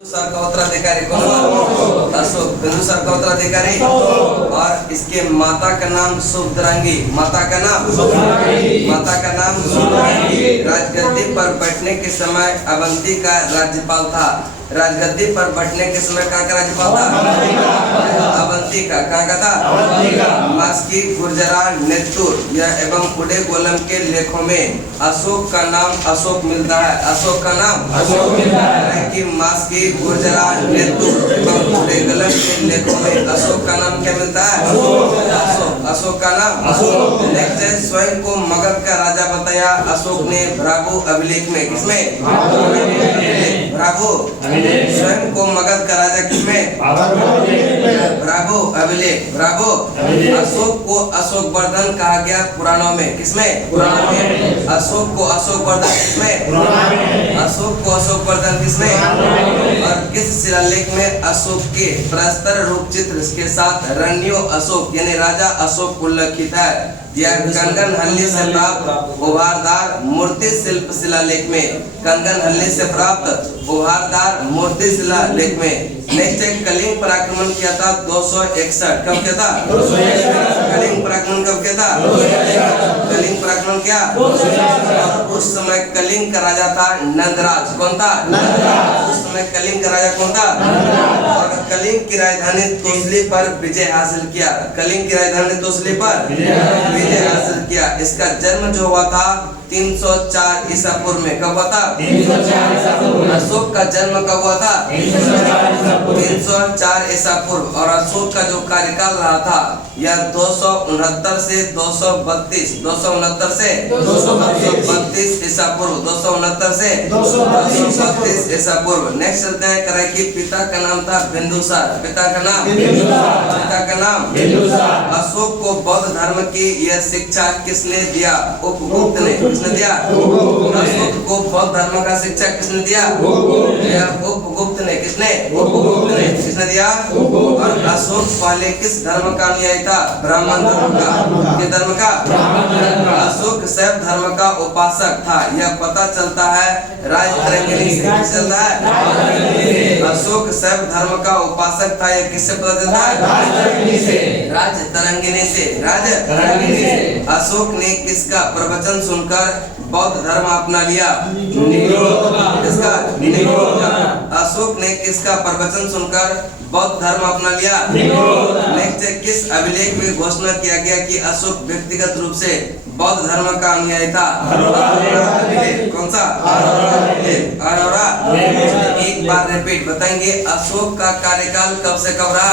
बिंदुसार का उत्तराधिकारी कौन हुआ? अशोक। बिंदुसार का उत्तराधिकारी और इसके माता का नाम शुभद्रांगी। माता का नाम शुभद्रांगी। राजगद्दी पर बैठने के समय अवंती का राज्यपाल था। राजगद्दी पर बैठने के समय कहाँ का राज्यपाल था? अवंती का। कहाँ का था? मास्की, गुर्जरान, नेत्तूर यह एवं उड़े गोलम के लेखों में अशोक का नाम अशोक मिलता है। अशोक का नाम अशोक मिलता है कि मास्की, गुर्जरान, नेत्तूर एवं उड़े गोलम के लेखों में अशोक का नाम क्या मिलता है? अशोक। अशोक का नाम अशोक। नेक्स्ट है, स्वयं को मगध का राजा बताया अशोक ने भ्राभु अभिलेख में। किसमें? भ्राभु। स्वयं को मगध का राजा किसमें? भ्राभु अभिलेख। भ्राभु। अशोक को अशोक वर्धन कहा गया पुराणों में। किसमें? पुराणों में। अशोक को अशोक वर्धन किसमें? अशोक को अशोक वर्धन किसमें? और किस शिलालेख में अशोक के प्रस्तर रूप चित्र के साथ रणियो अशोक यानी राजा अशोक उल्लेखित है? यह कंगन हल्ली से प्राप्त उभारदार मूर्ति शिल्प शिलालेख में। कंगन हल्ली से प्राप्त उभारदार मूर्ति शिलालेख में। नेक्स्ट है, कलिंग पर आक्रमण किया था 261। कब किया था? कलिंग पर आक्रमण कब किया था? कलिंग पर आक्रमण किया। और उस समय कलिंग का राजा था नंदराज। कौन था? उस समय कलिंग का राजा कौन था? और कलिंग की राजधानी तोसली पर विजय हासिल किया। कलिंग की राजधानी तोसली पर विजय हासिल किया। इसका जन्म जो हुआ था 304 ईसा पूर्व में। कब हुआ था? 304 ईसा पूर्व। अशोक का जन्म कब हुआ था? 304 ईसा पूर्व। और अशोक का जो कार्यकाल रहा था यह 269 से 232 269 से 232 ईसा पूर्व। 269 से 232 ईसा पूर्व। नेक्स्ट चलते हैं, करें कि पिता का नाम था बिंदुसार। पिता का नाम पिता का नाम बिंदुसार। अशोक को बौद्ध धर्म की यह शिक्षा किसने दिया? उपगुप्त ने। किसने दिया? अशोक को बौद्ध धर्म का शिक्षा किसने दिया? यह उपगुप्त ने। किसने? उपगुप्त ने। किसने दिया? और अशोक पहले किस धर्म का अनुयायी था? ब्राह्मण धर्म का। किस धर्म का? अशोक शैव धर्म का उपासक था। यह पता चलता है राजतरंगिणी से। चलता है अशोक शैव धर्म का उपासक था। यह किससे पता चलता है? राजतरंगिणी से। राजतरंगिणी से। अशोक ने किसका प्रवचन सुनकर बौद्ध धर्म अपना लिया? किसका? अशोक ने किसका प्रवचन सुनकर बौद्ध धर्म अपना लिया? नेक्स्ट है, किस अभिलेख में घोषणा किया गया कि अशोक व्यक्तिगत रूप से बौद्ध धर्म का अनुयायी था? कौन सा? अरोरा। एक बार रिपीट बताएंगे, अशोक का कार्यकाल कब से कब रहा?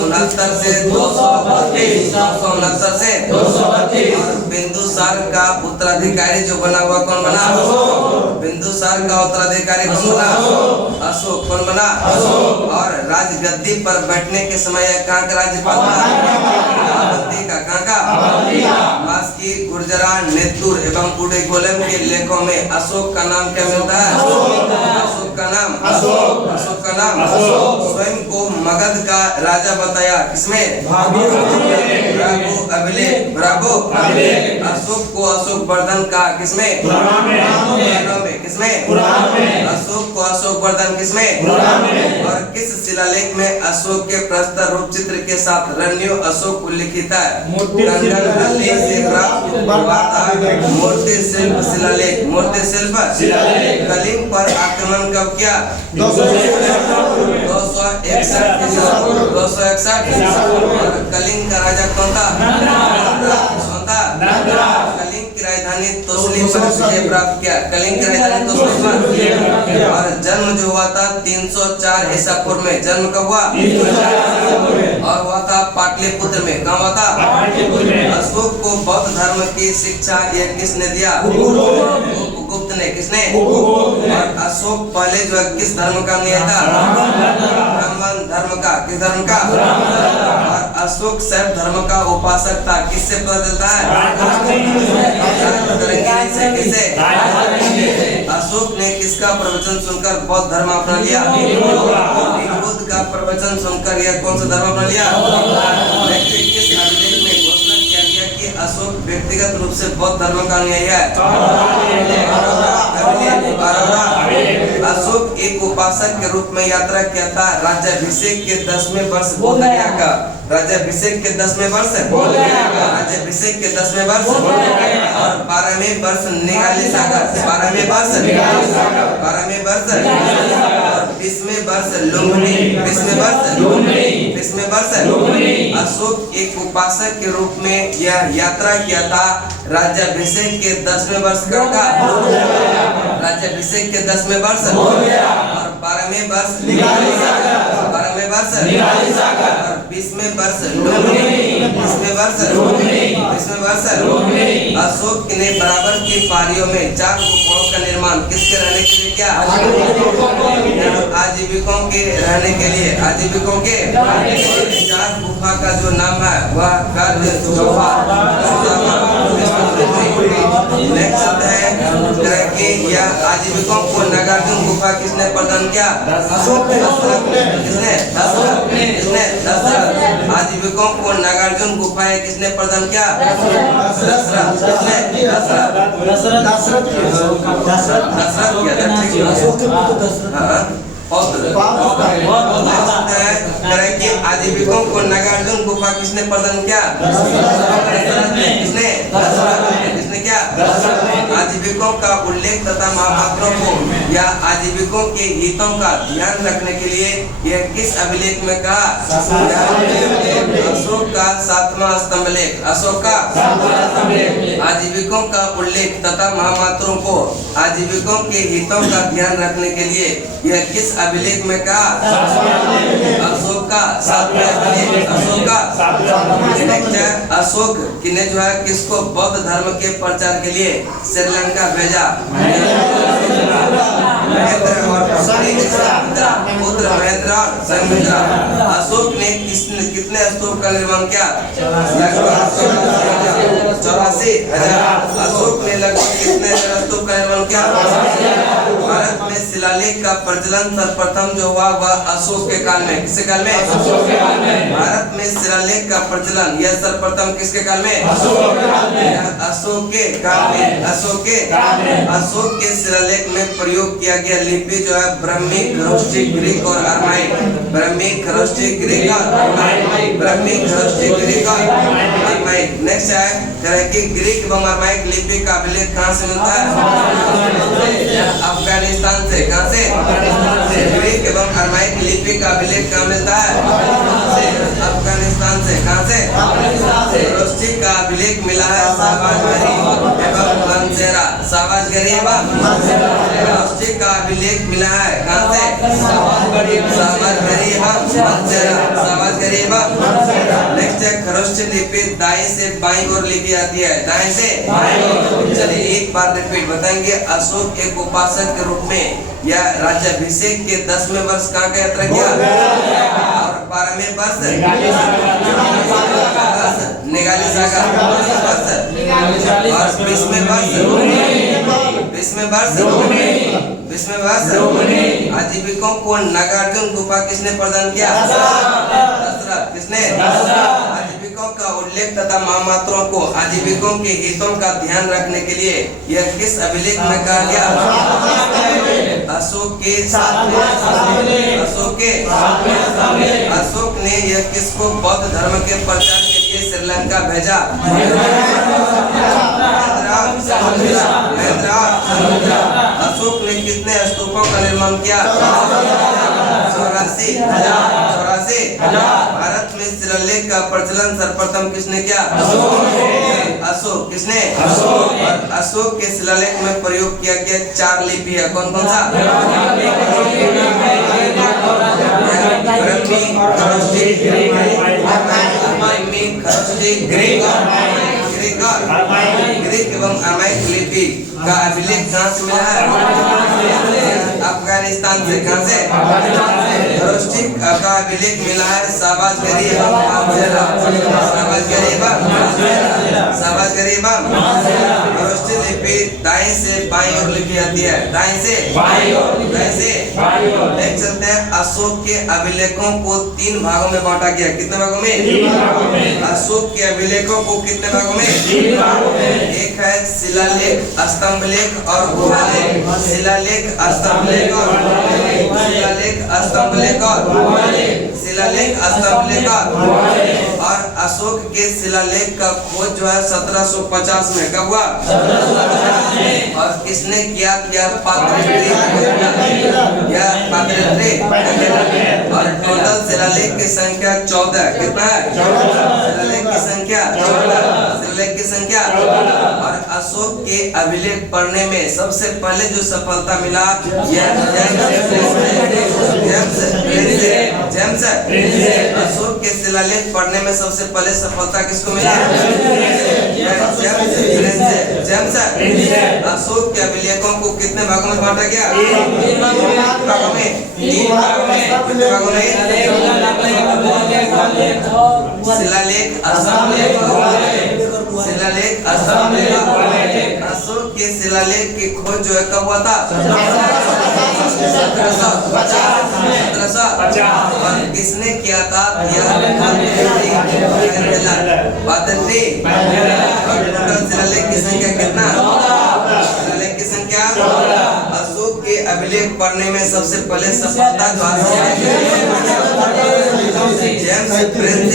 269 से 232। 269 से 232। बिंदुसार का उत्तराधिकारी जो बना हुआ कौन बना? बिंदुसार का उत्तराधिकारी कौन बना? अशोक। कौन बना? और राजगद्दी पर बैठने के समय कहाँ का राज्यपाल था? अवंती का। कहाँ का? मास्की, गुर्जरान, नेत्तूर एवं उड़े गोलम के लेखों में अशोक का नाम क्या मिलता है? अशोक का नाम अशोक का नाम स्वयं को मगध का राजा बताया। किसमें? भ्राभु अभिलेख। भ्राभु अभिलेख। अशोक को अशोक वर्धन का। किसमें? पुराणों में। किसमें? अशोक को अशोक वर्धन किसमें? और किस शिलालेख में अशोक के प्रस्तर रूप चित्र के साथ रणियो अशोक उल्लिखित है? कंगन हल्ली से प्राप्त मूर्ति शिल्प शिलालेख। मूर्ति शिल्प शिलालेख। कलिंग पर आक्रमण कब किया? 261। 261। कलिंग का राजा कौन था? कलिंग की राजधानी तोसली पर विजय प्राप्त किया। कलिंग की राजधानी तोसली पर। और जन्म जो हुआ था 304 ईसा पूर्व में। जन्म कब हुआ? और हुआ था पाटलिपुत्र में। कहाँ हुआ था? अशोक को बौद्ध धर्म की शिक्षा यह किसने दिया? उपगुप्त ने। किसने? और अशोक पहले जो है किस धर्म का अनुयायी था? ब्राह्मण धर्म का। किस धर्म का? और अशोक शैव धर्म का उपासक था। किससे पता चलता है? किससे? अशोक ने किसका प्रवचन सुनकर बौद्ध धर्म अपना लिया? बुद्ध का प्रवचन सुनकर यह कौन सा धर्म अपना लिया? किस अभिलेख में घोषणा किया गया कि अशोक व्यक्तिगत रूप से बौद्ध धर्म का अनुयायी है? अशोक एक उपासक के रूप में यात्रा किया था। राज्याभिषेक के 10वें वर्ष बोध गया का। राज्याभिषेक के 10वें वर्ष राज्याभिषेक के 10वें वर्ष और 12वें वर्ष निगाली सागर। 12वें वर्ष 12वें वर्ष और 20वें वर्ष लुम्बिनी। 20वें वर्ष अशोक एक उपासक के रूप में यह यात्रा किया था। राज्याभिषेक के 10वें वर्ष का राज्याभिषेक के 10वें वर्ष और 12वें वर्ष 12वें वर्ष और 20वें वर्ष 20वें वर्ष अशोक ने बराबर की पारियों में 4 गुफाओं का निर्माण किसके रहने के लिए किया? आजीविकों के रहने के लिए। आजीविकों के 4 गुफा का जो नाम है वह नेक्स्ट है कि यह आजीविकों को नागार्जुन गुफा किसने प्रदान किया? किसने? आजीविकों को नागार्जुन गुफाएं किसने प्रदान किया? आजीविकों को नागार्जुन गुफा किसने प्रदान किया? किसने क्या? आजीविकों का उल्लेख तथा महापात्रों को या आजीविकों के हितों का ध्यान रखने के लिए यह किस अभिलेख में कहा? अशोक का 7वां स्तंभ लेख। अशोक का आजीविकों का उल्लेख तथा महापात्रों को आजीविकों के हितों का ध्यान रखने के लिए यह किस अभिलेख में कहा? अशोक का 7वां अभिलेख। अशोक ने जो है किसको बौद्ध धर्म के प्रचार के लिए श्रीलंका भेजा? महेंद्र और पुत्र महेंद्र और संघमित्रा। अशोक ने कितने स्तूप का निर्माण किया? लगभग 84,000। अशोक ने लगभग कितने स्तूप का निर्माण किया? भारत में शिलालेख का प्रचलन सर्वप्रथम जो हुआ वह अशोक के काल में। किसके काल में? भारत में शिलालेख का प्रचलन यह सर्वप्रथम किसके काल में? अशोक के काल में। अशोक के शिलालेख में प्रयोग किया गया लिपि जो है ब्राह्मी, खरोष्ठी, ग्रीक और अरमाइक। ब्राह्मी, खरोष्ठी, ग्रीक और अरमाइक। नेक्स्ट है कि ग्रीक एवं अरमाइक लिपि का अभिलेख कहाँ से मिलता है? अफगानिस्तान से। कहाँ से? ग्रीक एवं अरमाइक लिपि का अभिलेख कहाँ मिलता है? अफगानिस्तान से। कहाँ से? खरोष्ठी का अभिलेख मिला है सावजगरी एवं मंसेरा। सावजगरी एवं खरोष्ठी का अभिलेख मिला है कहाँ से? सावजगरी एवं मंसेरा। सावजगरी एवं नेक्स्ट है खरोष्ठी लिपि दाएं से बाईं ओर लिखी जाती है। दाएं से बाईं ओर। चलिए एक बार रिपीट बताएंगे। अशोक एक उपासक के रूप में या राज्याभिषेक के 10वें वर्ष कहाँ का यात्रा किया? और 12वें वर्ष निगाली सागर। और 20वें वर्ष आजीविकों को नागार्जुन गुफा किसने प्रदान किया? दशरथ। किसने? आजीविकों का उल्लेख तथा महामात्रों को आजीविकों के हितों का ध्यान रखने के लिए यह किस अभिलेख में कहा गया? अशोक ने यह किसको बौद्ध धर्म के प्रचार के लिए श्रीलंका भेजा? अशोक ने कितने स्तूपों का निर्माण किया? 84,000। भारत में शिलालेख का प्रचलन सर्वप्रथम किसने किया? अशोक। किसने? अशोक के शिलालेख में प्रयोग किया गया 4 लिपि है। कौन कौन सा? ब्राह्मी, खरोष्ठी, ग्रीक एवं अरमाइक लिपि का अभिलेख कहाँ से मिला है? अफगानिस्तान से। कहाँ से? खरोष्ठी का अभिलेख मिला है सावजगरी एवं मंसेरा। सावजगरी एवं खरोष्ठी लिपि दाएं से बाईं ओर लिखी जाती है। दाएं से बाईं ओर। देख सकते हैं अशोक के अभिलेखों को 3 भागों में बांटा गया। कितने भागों में? अशोक के अभिलेखों को कितने भागों में? 3 भागों में। एक है शिलालेख, स्तंभ लेख और गुहालेख। शिलालेख, स्तंभ लेख और स्तंभ लेकर शिलालेख स्तंभ लेकर और अशोक के शिलालेख का खोज जो है 1750 में कब हुआ? और किसने किया? पात्रेत्री और टोटल शिलालेख की संख्या 14। कितना है? शिलालेख की संख्या 14। शिलालेख की संख्या और अशोक के अभिलेख पढ़ने में सबसे पहले जो सफलता मिला यह जेम्स अशोक के शिलालेख पढ़ने में सबसे पहले सफलता किसको मिला? जेम्स। अशोक के अभिलेखों को कितने भागों में बांटा गया? 3 भागों में। शिलालेख स्तंभ अशोक के शिलालेख की खोज जो है कब हुआ था? 1750। और किसने किया था? पात्रेत्री। शिलालेख की संख्या कितना? शिलालेख की संख्या अशोक के अभिलेख पढ़ने में सबसे पहले सफलता जो हासिल जेम्स प्रिंस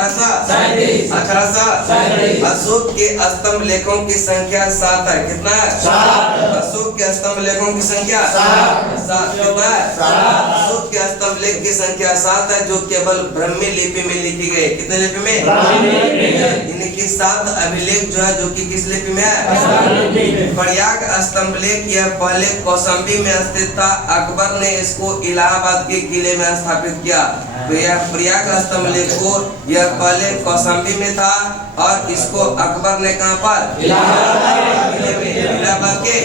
1860 अशोक के स्तंभ लेखों की संख्या 7 है। कितना है? अशोक के स्तंभ लेखों की संख्या 7। कितना है? अशोक के स्तंभ लेख की संख्या 7 है जो केवल ब्राह्मी लिपि में लिखी गई। कितने लिपि में? इनकी 7 अभिलेख जो है जो कि किस लिपि में है? प्रयाग स्तंभ लेख यह पहले कौशाम्बी में स्थित था। अकबर ने इसको इलाहाबाद के किले में स्थापित किया। तो यह प्रयाग स्तंभ लेख को यह पहले कौशाम्बी में था और इसको अकबर ने कहां पर? इलाहाबाद के।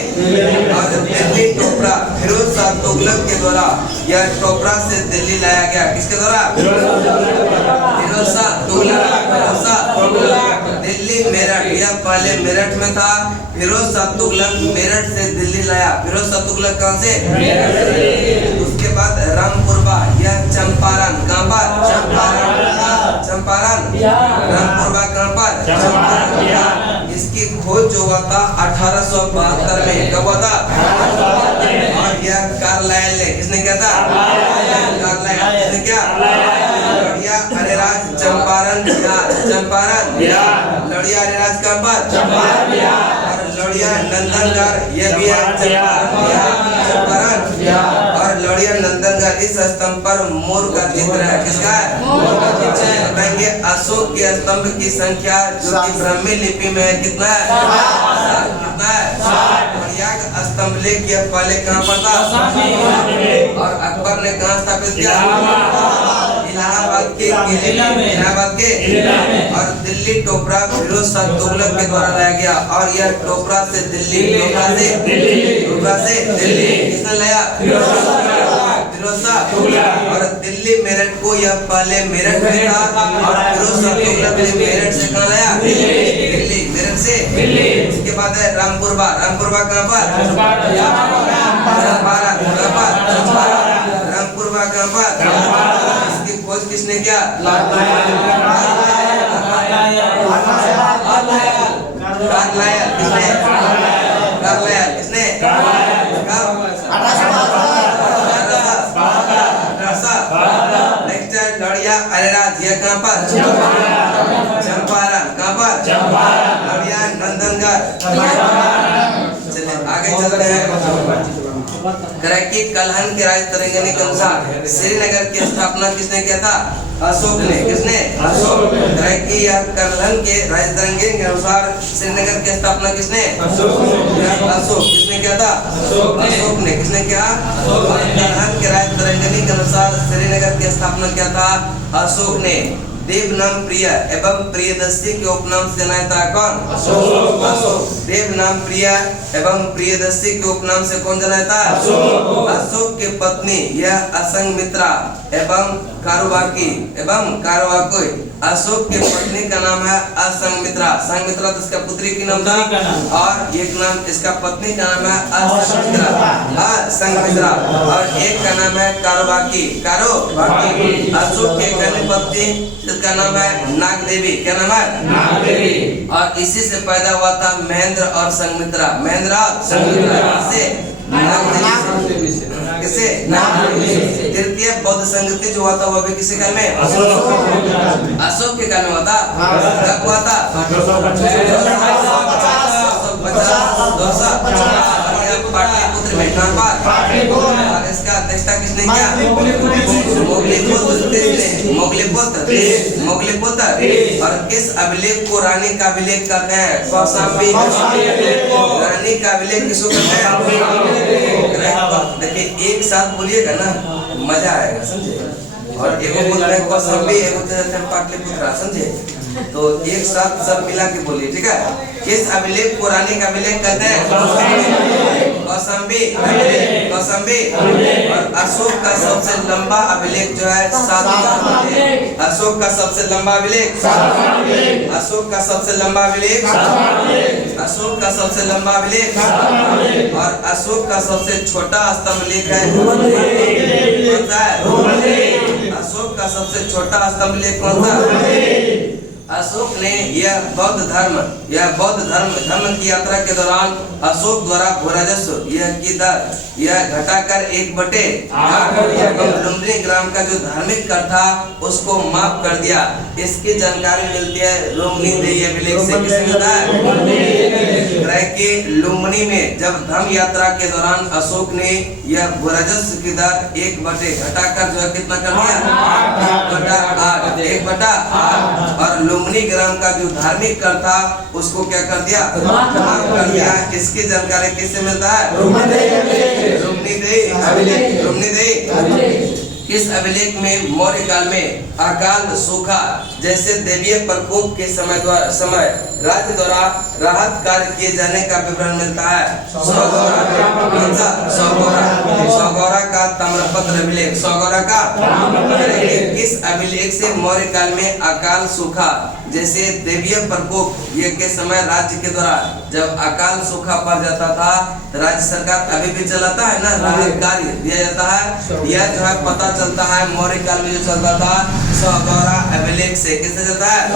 और दिल्ली टोपरा फिरोज शाह तुगलक के द्वारा यह टोपरा से दिल्ली लाया गया। किसके द्वारा? फिरोज शाह तुगलक। दिल्ली मेरठ यह पहले मेरठ में था। फिरोज शाह तुगलक मेरठ से दिल्ली लाया। फिरोज शाह तुगलक कहां से? उसके बाद रामपुरबा यह चंपारण। कहां पर? चंपारण। रामपुरबा कहां पर? इसकी खोज जो हुआ था 1872 में। कब हुआ था? और यह कार्लाइल ने किसने किया था? कार्लाइल किसने किया? लड़िया अरेराज चंपारण लड़िया अरेराज कहां पर? और लड़िया नंदनगढ़ यह भी है चंपारण। और लड़िया नंदनगढ़ इस स्तंभ पर मोर का चित्र है। किसका है? बताएंगे अशोक के स्तंभ की संख्या जो कि ब्राह्मी लिपि में है। कितना है? कितना है? प्रयाग स्तंभ लेख यह पहले कहां पर था? और अकबर ने कहां स्थापित किया? इलाहाबाद के और दिल्ली टोपरा फिरोज शाह तुगलक के द्वारा लाया गया। और यह टोपरा से दिल्ली किसने लाया? फिरोज शाह। और दिल्ली मेरठ को यह पहले मेरठ में था और फिरोज शाह तुगलक ने मेरठ से कहां लाया? दिल्ली। मेरठ से। इसके बाद है रामपुरबा कहां पर? रामपुरबा कहां पर? इसकी खोज किसने किया? कार्लाइल। किसने? नेक्स्ट है लड़िया अरेराज यह कहां पर? चंपारण। कहां पर? लड़िया नंदनगढ़। चलिए आगे चलते हैं। करैकी कलहन के राज तरंगिणी के अनुसार श्रीनगर की स्थापना किसने किया था? अशोक ने। किसने? अशोक। करैकी या कलहन के राज तरंगिणी के अनुसार श्रीनगर की स्थापना किसने? अशोक। किसने किया था? अशोक ने। किसने किया? कलहन के राज तरंगिणी के अनुसार श्रीनगर की स्थापना किया था अशोक ने। देवनाम प्रिय एवं प्रियदर्शी के उपनाम से जाना था कौन? अशोक। देवनाम प्रिय एवं प्रियदर्शी के उपनाम से कौन जाना था? अशोक की पत्नी यह असंगमित्रा एवं कारुबाकी अशोक के पत्नी का नाम है असंघमित्रा। संघमित्रा तो इसका पुत्री की नाम था, और एक नाम इसका पत्नी का नाम है असंघमित्रा, और एक का नाम है कारुबाकी। अशोक के एक अन्य पत्नी जिसका नाम है नागदेवी। क्या नाम है? नागदेवी। और इसी से पैदा हुआ था महेंद्र और संघमित्रा। महेंद्र और संघमित्रा किसे? तृतीय बौद्ध संगति जो हुआ था वो भी किसी काल में? अशोक के काल में हुआ था। कब हुआ था? 250 में। कहाँ पर? और इसका अध्यक्षता किसने किया? मोगलीपुत्र। और किस अभिलेख को रानी का अभिलेख कहते हैं? कौशाम्बी। रानी का अभिलेख किसको कहते हैं? देखिए एक साथ बोलिएगा ना, मजा आएगा, समझे? और एगो बोलते हैं कौशाम्बी, एगो बोलते हैं पाटलिपुत्र, समझे? तो एक साथ सब मिला के बोलिए, ठीक है? किस अभिलेख को रानी का अभिलेख कहते हैं? कौशाम्बी। और अशोक का सबसे लंबा अभिलेख जो है 7वां अभिलेख। अशोक का सबसे लंबा अभिलेख। अशोक का सबसे लंबा अभिलेख। अशोक का सबसे लंबा अभिलेख। और अशोक का सबसे छोटा स्तंभ लेख है कौन सा है? अशोक का सबसे छोटा स्तंभ लेख कौन सा? अशोक ने यह बौद्ध धर्म की यात्रा के दौरान अशोक द्वारा भूराजस्व यह घटाकर 1/8 लुम्बिनी ग्राम का जो धार्मिक कर था उसको माफ कर दिया। इसकी जानकारी मिलती है लुम्बिनी अभिलेख से। किससे मिलता है? कि लुम्बिनी में जब धर्म यात्रा के दौरान अशोक ने यह भूराजस्व की दर 1/8 घटाकर जो है कितना कर दिया? 1/8। और लुम्बिनी ग्राम का जो धार्मिक कर था उसको क्या कर दिया? माफ कर दिया। इसकी जानकारी किससे मिलता है? लुम्बिनी। इस अभिलेख में मौर्य काल में अकाल सूखा जैसे दैवीय प्रकोप के समय राज्य द्वारा राहत कार्य किए जाने का विवरण मिलता है। सौगौरा का ताम्रपत्र अभिलेख। सौगौरा का किस अभिलेख से मौर्य काल में अकाल सूखा जैसे दैवीय प्रकोप ये के समय राज्य के द्वारा जब अकाल सूखा पड़ जाता था तो राज्य सरकार अभी भी चलाता है ना, राहत कार्य दिया जाता है। यह जो है पता चलता है मौर्य काल में जो चलता था सौगौरा अभिलेख से। किससे चलता है?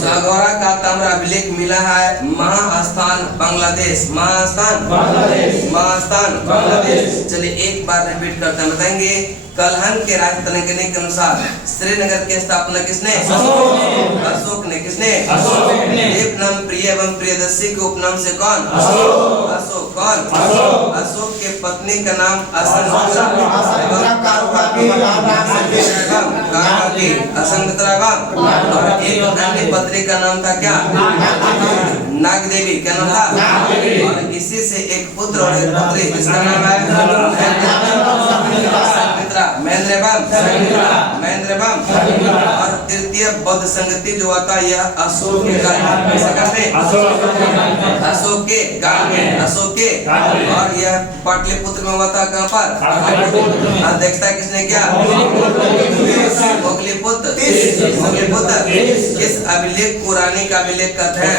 सौगौरा का ताम्र अभिलेख मिला है महास्थान बांग्लादेश। महास्थान बांग्लादेश। चलिए एक बार रिपीट करते हैं, बताएंगे। कलहन के राजतंत्र के अनुसार श्रीनगर की स्थापना किसने? अशोक ने। किसने? एक नाम प्रिय एवं प्रियदर्शी के उपनाम से कौन? अशोक। कौन? अशोक के पत्नी का नाम असंघमित्रा और एक अन्य पत्नी का नाम था क्या? नागदेवी। क्या नाम था? और इसी से एक पुत्र और एक पुत्री जिसका नाम है महेंद्र। और तृतीय बौद्ध संगति जो आता यह अशोक के काल में। और यह पाटलिपुत्र में हुआ था। कहाँ पर? अध्यक्षता किसने किया? मोगलीपुत्र। किस अभिलेख को रानी का अभिलेख कहते हैं?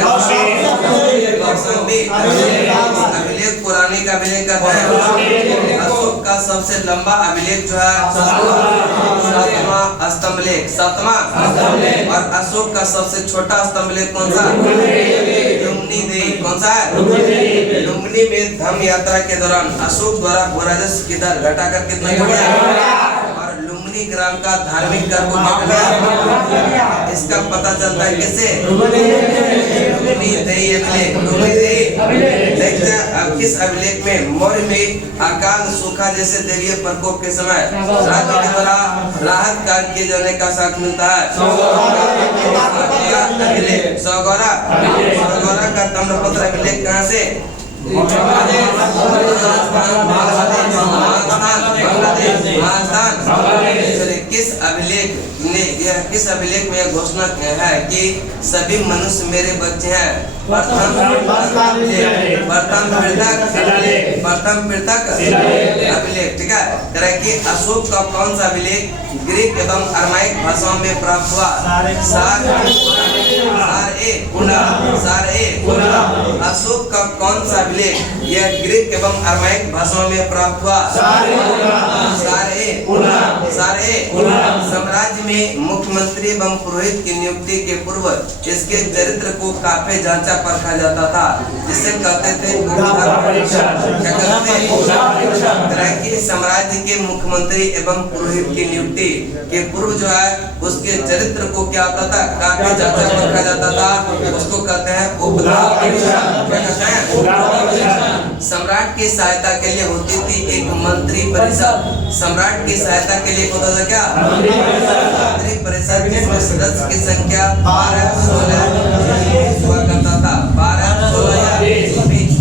अभिलेख को रानी का अभिलेख कहते हैं। अशोक का सबसे लंबा अभिलेख जो है 7वां स्तंभ लेख। 7वां। और अशोक का सबसे छोटा स्तंभ लेख कौन सा? लुम्बिनी। कौन सा है? लुम्बिनी में धर्म यात्रा के दौरान अशोक द्वारा भूराजस्व की दर घटाकर कितना हो गया? और लुम्बिनी ग्राम का धार्मिक कर को इसका पता चलता है किससे? किस अभिलेख में मौर्य में अकाल सूखा जैसे दैवीय प्रकोप के समय राज्य के द्वारा राहत कार्य किए जाने का साक्ष्य मिलता है? सौगौरा का ताम्रपत्र अभिलेख कहाँ से? किस अभिलेख में यह घोषणा है कि सभी मनुष्य मेरे बच्चे हैं? प्रथम पृथक अभिलेख, ठीक है। तरह की अशोक का कौन सा अभिलेख ग्रीक एवं अरमाइक भाषाओं में प्राप्त हुआ? अशोक का कौन सा अभिलेख यह ग्रीक एवं अरमाइक भाषाओं में प्राप्त हुआ? साम्राज्य में मुख्यमंत्री एवं पुरोहित की नियुक्ति के पूर्व इसके चरित्र को काफी जांचा परखा जाता था, जिसे कहते थे साम्राज्य के मुख्यमंत्री एवं पुरोहित की नियुक्ति के पूर्व जो है उसके चरित्र को क्या होता था? काफी जांचा परखा जाता था, उसको कहते हैं उपधा परीक्षा। क्या कहते हैं? सम्राट की सहायता के लिए होती थी एक मंत्री परिषद। सम्राट की सहायता के लिए होता था क्या? मंत्री परिषद, जिसमें सदस्य की संख्या 12-16 हुआ करता था। 12-16 या 20।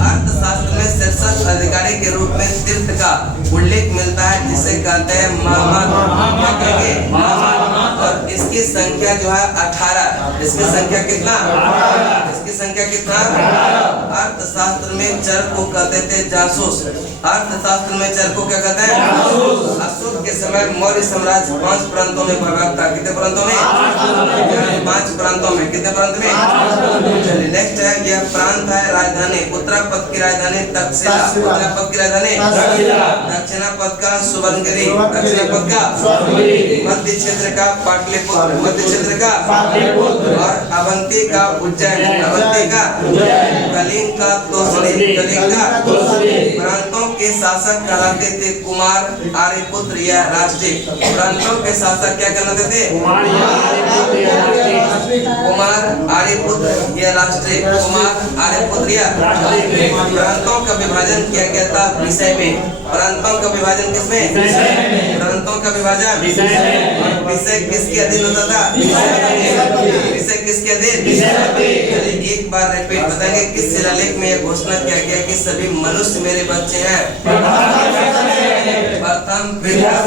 अर्थशास्त्र में शीर्षक अधिकारी के रूप में तीर्थ का उल्लेख मिलता है, जिसे कहते हैं और इसकी संख्या जो है 18। इसकी संख्या कितना? इसकी संख्या कितना? अर्थशास्त्र में चर को कहते थे जासूस। अर्थशास्त्र में चर को क्या कहते हैं? अशोक के समय मौर्य साम्राज्य 5 प्रांतों में विभाग था। कितने प्रांतों में? 5 प्रांतों में। कितने प्रांत में? चलिए नेक्स्ट है, यह प्रांत है राजधानी। उत्तरापद की राजधानी तक्षशिला। उत्तरापद की राजधानी दक्षिणापद का सुवर्णगिरी। दक्षिणापद का मध्य क्षेत्र का पाटलिपुत्र। मध्य क्षेत्र का और अवंती का उज्जैन। अवंती का कलिंग का तोसली। कलिंग का प्रांतों के शासक कहलाते थे कुमार, आर्यपुत्र या राष्ट्रीय। प्रांतों के शासक क्या कहलाते थे? कुमार, आर्यपुत्र या राष्ट्रीय। कुमार, आर्यपुत्र या प्रांतों का विभाजन किया गया था विषय में। प्रांतों का विभाजन किसमें? प्रांतों का विभाजन विषय किसके अधीन होता था? विषय किसके अधीन? चलिए एक बार रिपीट बताएंगे, किस शिलालेख में यह घोषणा किया गया कि सभी मनुष्य मेरे बच्चे हैं? प्रथम पृथक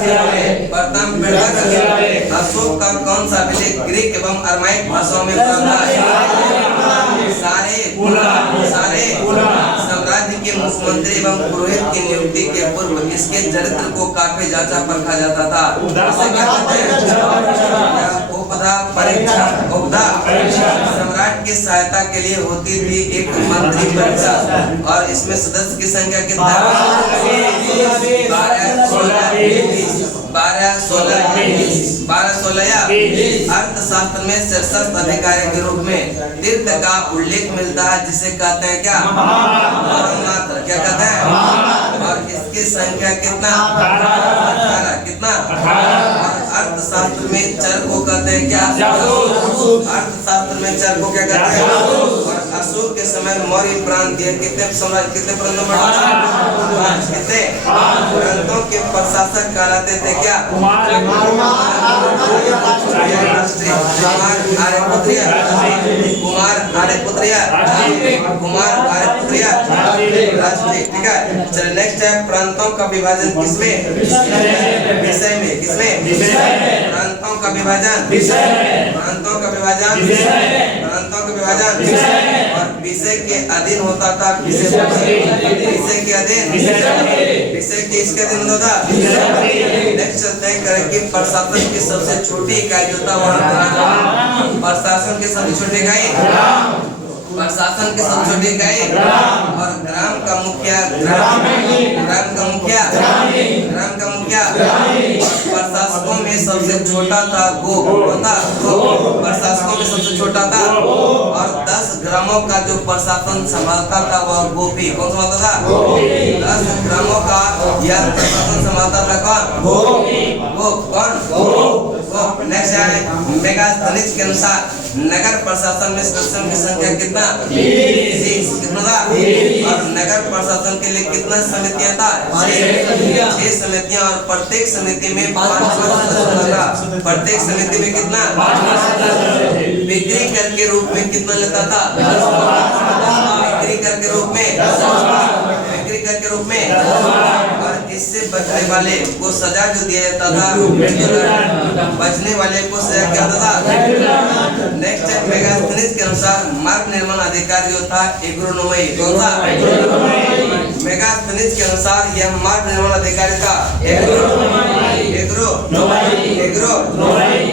अशोक का कौन सा अभिलेख ग्रीक एवं अरमाइक भाषाओं में प्राप्त है? सारे साम्राज्य के मुख्यमंत्री एवं पुरोहित की नियुक्ति के पूर्व इसके चरित्र को काफी जांचा परखा जाता था। उपधा परीक्षा। उपधा सम्राट की सहायता के लिए होती थी एक मंत्री परिषद, और इसमें सदस्य की संख्या कितना? 12-16 या 20। अर्थशास्त्र में शीर्षक अधिकारी के रूप में तीर्थ का उल्लेख मिलता है, जिसे कहते हैं क्या? मात्र। क्या कहते हैं? और इसकी संख्या कितना? 18। कितना? अर्थशास्त्र में चर को कहते हैं क्या? अर्थशास्त्र में चर को क्या कहते हैं? और अशोक के समय मौर्य प्रांत कितने प्रांतों में? कितने प्रांतों के प्रशासक कहलाते थे क्या? कुमार, आर्यपुत्र राष्ट्रीय। ठीक है। चलिए नेक्स्ट है, प्रांतों का विभाजन किसमें? विषय में। किसमें? प्रांतों का विभाजन। प्रांतों का विभाजन। प्रांतों का विभाजन और विषय के अधीन होता था। विषय के अधीन। विषय के इसके अधीन होता था। नेक्स्ट तय करें कि प्रशासन की सबसे छोटी इकाई जो था वहाँ प्रशासन की सबसे छोटी इकाई प्रशासन की सबसे छोटी इकाई और ग्राम का मुखिया। ग्राम का मुखिया प्रशासकों में सबसे छोटा था गोप। प्रशासकों में सबसे छोटा था और 10 ग्रामों का जो प्रशासन संभालता था वह गोपी। कौन संभालता था? 10 ग्रामों का यह प्रशासन संभालता था। कौन? गोप। कौन? नेक्स्ट है, मेगास्थनीज के अनुसार नगर प्रशासन में सदस्यों की संख्या कितना? 6। कितना था? और नगर प्रशासन के लिए कितना समितियां था? 6 समितियां और प्रत्येक समिति में 5 सदस्य था। प्रत्येक समिति में कितना? बिक्री कर के रूप में कितना लेता था? बिक्री कर के रूप में, बिक्री कर के रूप में, और इससे बचने वाले को सजा जो दिया जाता था, बचने वाले को सजा क्या होता था। नेक्स्ट है मेगास्थनीज के अनुसार मार्ग निर्माण अधिकारी जो था एग्रोनोमी, कौन था? मेगास्थनीज के अनुसार यह मार्ग निर्माण अधिकारी था एग्रो।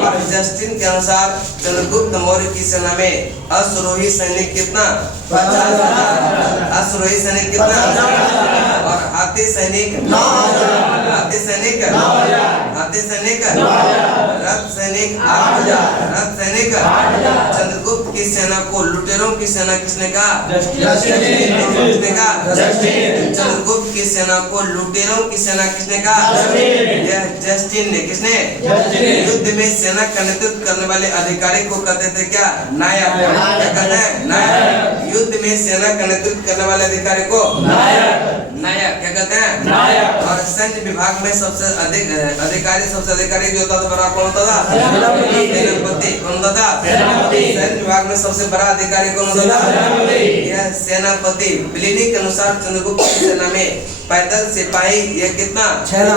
और जस्टिन के अनुसार चंद्रगुप्त मौर्य की सेना में अश्वरोही सैनिक कितना? 50,000। अश्वरोही सैनिक कितना? और हाथी सैनिक 9,000। हाथी सैनिक 9,000। रथ सैनिक 8,000। रथ सैनिक 8,000। चंद्रगुप्त की सेना को लुटेरों की सेना किसने कहा? किसने कहा? चंद्रगुप्त की सेना को लुटेरों की सेना किसने कहा? यह जस्टिन ने। किसने? युद्ध में सेना का नेतृत्व करने वाले अधिकारी को कहते थे क्या? नायक। क्या कहते हैं? नायक। युद्ध में सेना का नेतृत्व करने वाले अधिकारी को नायक क्या कहते हैं? नायक। और सैन्य विभाग में सबसे अधिक अधिकारी जो होता था बड़ा कौन होता था? सेनापति। कौन होता था? सैन्य विभाग में सबसे बड़ा अधिकारी कौन होता था? यह सेनापति। प्लिनी के अनुसार चंद्रगुप्त की सेना में पैदल सिपाही ये कितना? 6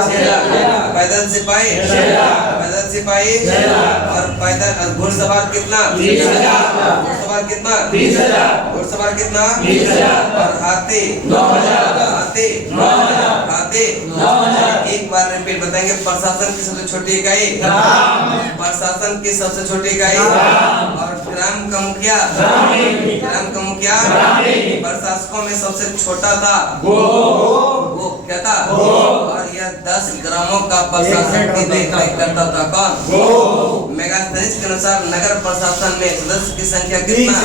पैदल सिपाही 6 और पैदल घुड़सवार कितना? 30,000। घुड़सवार कितना? 30,000। घुड़सवार कितना? 30,000। और हाथी 9,000। एक बार रिपीट बताएंगे। प्रशासन की सबसे छोटी इकाई प्रशासन की सबसे छोटी इकाई और ग्राम का मुखिया प्रशासकों में सबसे छोटा था वो क्या था? और यह 10 ग्रामों का प्रशासन की देखरेख करता था। कौन? मेगास्थनीज के अनुसार नगर प्रशासन में सदस्य की संख्या कितना?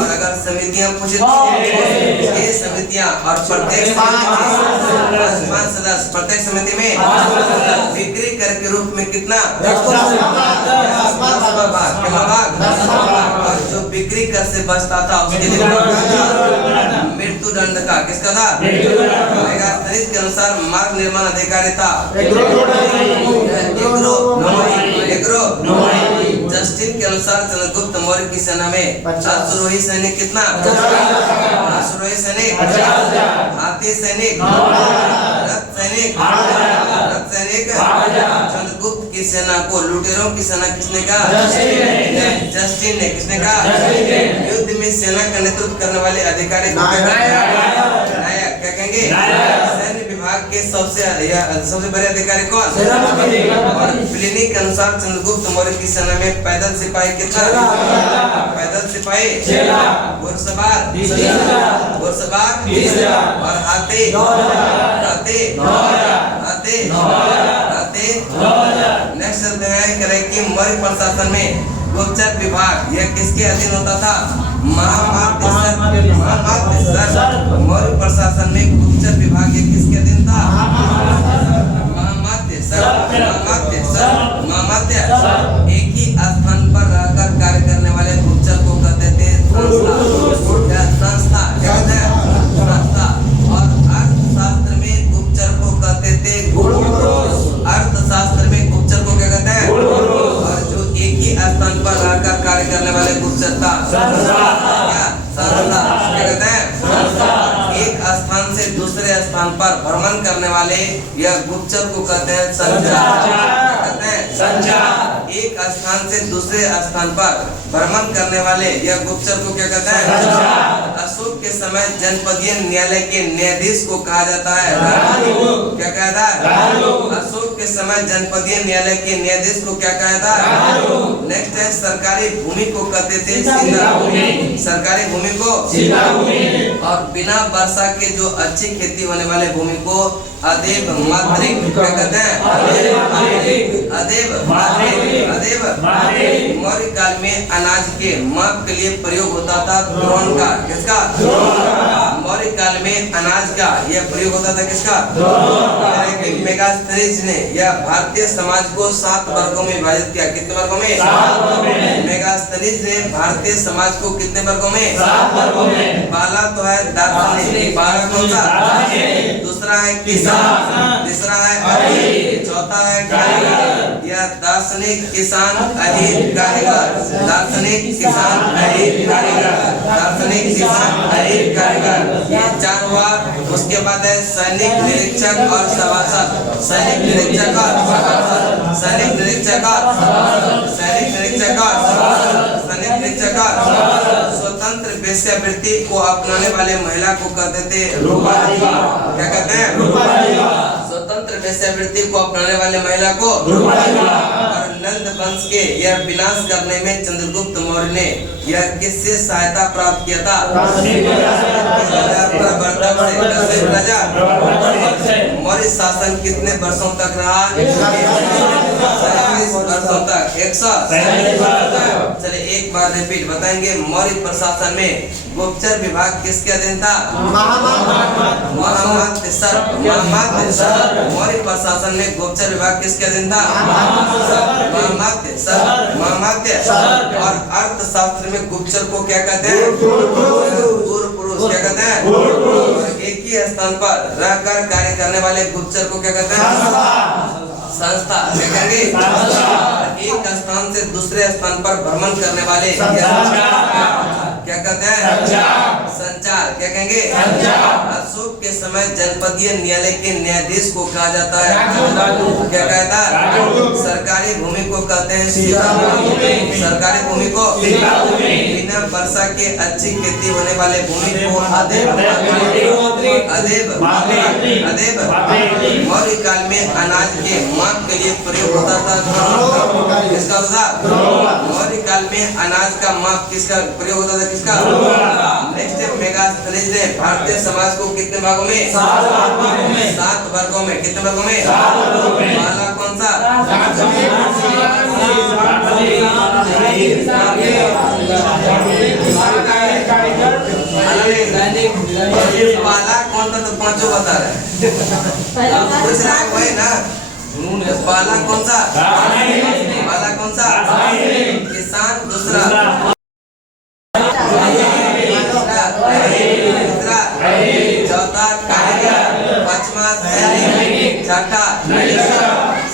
और अगर समितियां पूछे 6 समितियां और प्रत्येक 5 सदस्य। प्रत्येक समिति में बिक्री कर के रूप में कितना? 10 भाग। और जो बिक्री कर से बचता था उसके लिए मृत्यु दंड का किसका था? मेगास्थनीज के अनुसार मार्ग निर्माण अधिकारी था एग्रोनोमी। जस्टिन के अनुसार चंद्रगुप्त मौर्य की सेना में अश्वरोही सैनिक कितना? अश्वरोही सैनिक 50,000। हाथी सैनिक 9,000। रथ सैनिक 8,000। चंद्रगुप्त की सेना को लुटेरों की सेना किसने कहा? जस्टिन ने। किसने कहा? युद्ध में सेना का नेतृत्व करने वाले अधिकारी को नायक क्या कहेंगे? सैन्य विभाग के सबसे बड़े अधिकारी कौन? और प्लिनी के अनुसार चंद्रगुप्त मौर्य की सेना में पैदल सिपाही कितना? पैदल सिपाही 6,00,000। घुड़सवार 30,000। और हाथी 9,000। नेक्स्ट अध्याय करें कि मौर्य प्रशासन में गुप्तचर विभाग यह किसके अधीन होता था? महामात्य सर। मौर्य प्रशासन में गुप्तचर विभाग यह किसके अधीन था? महामात्य सर। एक ही स्थान पर रहकर कार्य करने वाले गुप्तचर को कहते थे संस्था। क्या कहते हैं? संस्था। और अर्थशास्त्र में गुप्तचर को कहते थे अर्थशास्त्र में गुप्तचर को क्या कहते हैं? और जो एक ही स्थान पर रहकर कार्य करने वाले गुप्तचर था संस्था। क्या कहते हैं? एक स्थान से दूसरे स्थान पर भ्रमण करने वाले यह गुप्तचर को कहते हैं संचार। कहते हैं संचार। एक स्थान से दूसरे स्थान पर भ्रमण करने वाले यह गुप्तचर को क्या कहते हैं? अशोक के समय जनपदीय न्यायालय के न्यायाधीश को कहा जाता है क्या कहता है? अशोक के समय जनपदीय न्यायालय के न्यायाधीश को क्या कहता है? नेक्स्ट है सरकारी भूमि को कहते थे सीधा भूमि। सरकारी भूमि को सीधा भूमि। और बिना वर्षा के जो अच्छी खेती होने वाले भूमि को अदेव मात्रिक क्या कहते हैं? अदेव मात्रिक। मौर्य काल में अनाज के माप के लिए प्रयोग होता था द्रोण का। किसका? मौर्य काल में अनाज का यह प्रयोग होता था किसका? मेगास्थनीज ने यह भारतीय समाज को 7 वर्गों में विभाजित किया। कितने वर्गों में? 7 वर्गों में। मेगास्थनीज ने भारतीय समाज को कितने वर्गों में? 7 वर्गों में। पहला तो है दार्शनिक। पहला कौन सा? दूसरा है किसान। तीसरा है अहिर। चौथा है कारीगर। यह दार्शनिक किसान अहिर कारीगर। दार्शनिक किसान अहिर कारीगर। दार्शनिक किसान अहिर कारीगर, ये 4 हुआ। उसके बाद है सैनिक निरीक्षक और सभासद, सैनिक निरीक्षक और सभासद, सैनिक निरीक्षक और सभासद, सैनिक निरीक्षक और सभासद, सैनिक निरीक्षक और सभासद। स्वतंत्र वेश्यावृत्ति को अपनाने वाले महिला को कहते थे रूपाधिका। क्या कहते हैं? रूपाधिका। स्वतंत्र वेश्यावृत्ति को अपनाने वाले महिला को रूपाधिका। और नंद वंश के यह विनाश करने में चंद्रगुप्त मौर्य ने यह किससे सहायता प्राप्त किया था? प्रवर्तक से। राजा मौर्य शासन कितने वर्षों तक रहा? 127 वर्षों तक। 127। चलिए एक बार रिपीट बताएंगे। मौर्य प्रशासन में गुप्तचर विभाग किसके अधीन था? महामात्य सर। मौर्य प्रशासन में गुप्तचर विभाग किसके अधीन था? महामात्य सर। महामात्य। और अर्थशास्त्र में गुप्तचर को क्या कहते हैं? पूर्व पुरुष। क्या कहते हैं? और एक ही स्थान पर रहकर कार्य करने वाले गुप्तचर को क्या कहते हैं? संस्था। क्या कहेंगे? एक स्थान से दूसरे स्थान पर भ्रमण करने वाले क्या कहते हैं? संचार। क्या कहेंगे? अशोक के समय जनपदीय न्यायालय के न्यायाधीश को कहा जाता है क्या कहता है? सरकारी भूमि को कहते हैं सरकारी भूमि को बिना वर्षा के अच्छी खेती होने वाले भूमि को अदेब। मौर्य काल में अनाज के माप के लिए प्रयोग होता था किसका? मौर्य काल में अनाज का माप किसका प्रयोग होता था? किसका? नेक्स्ट है मेगास्थनीज ने भारतीय समाज को कितने भागों में? 7 वर्गों में। कितने वर्गों में? पहला कौन सा? पाला कौन था? तो पांचों बता रहे पूछ रहा है वही ना। पाला कौन सा? पाला कौन सा? किसान। दूसरा चौथा कारीगर, पांचवा सैनिक, छठा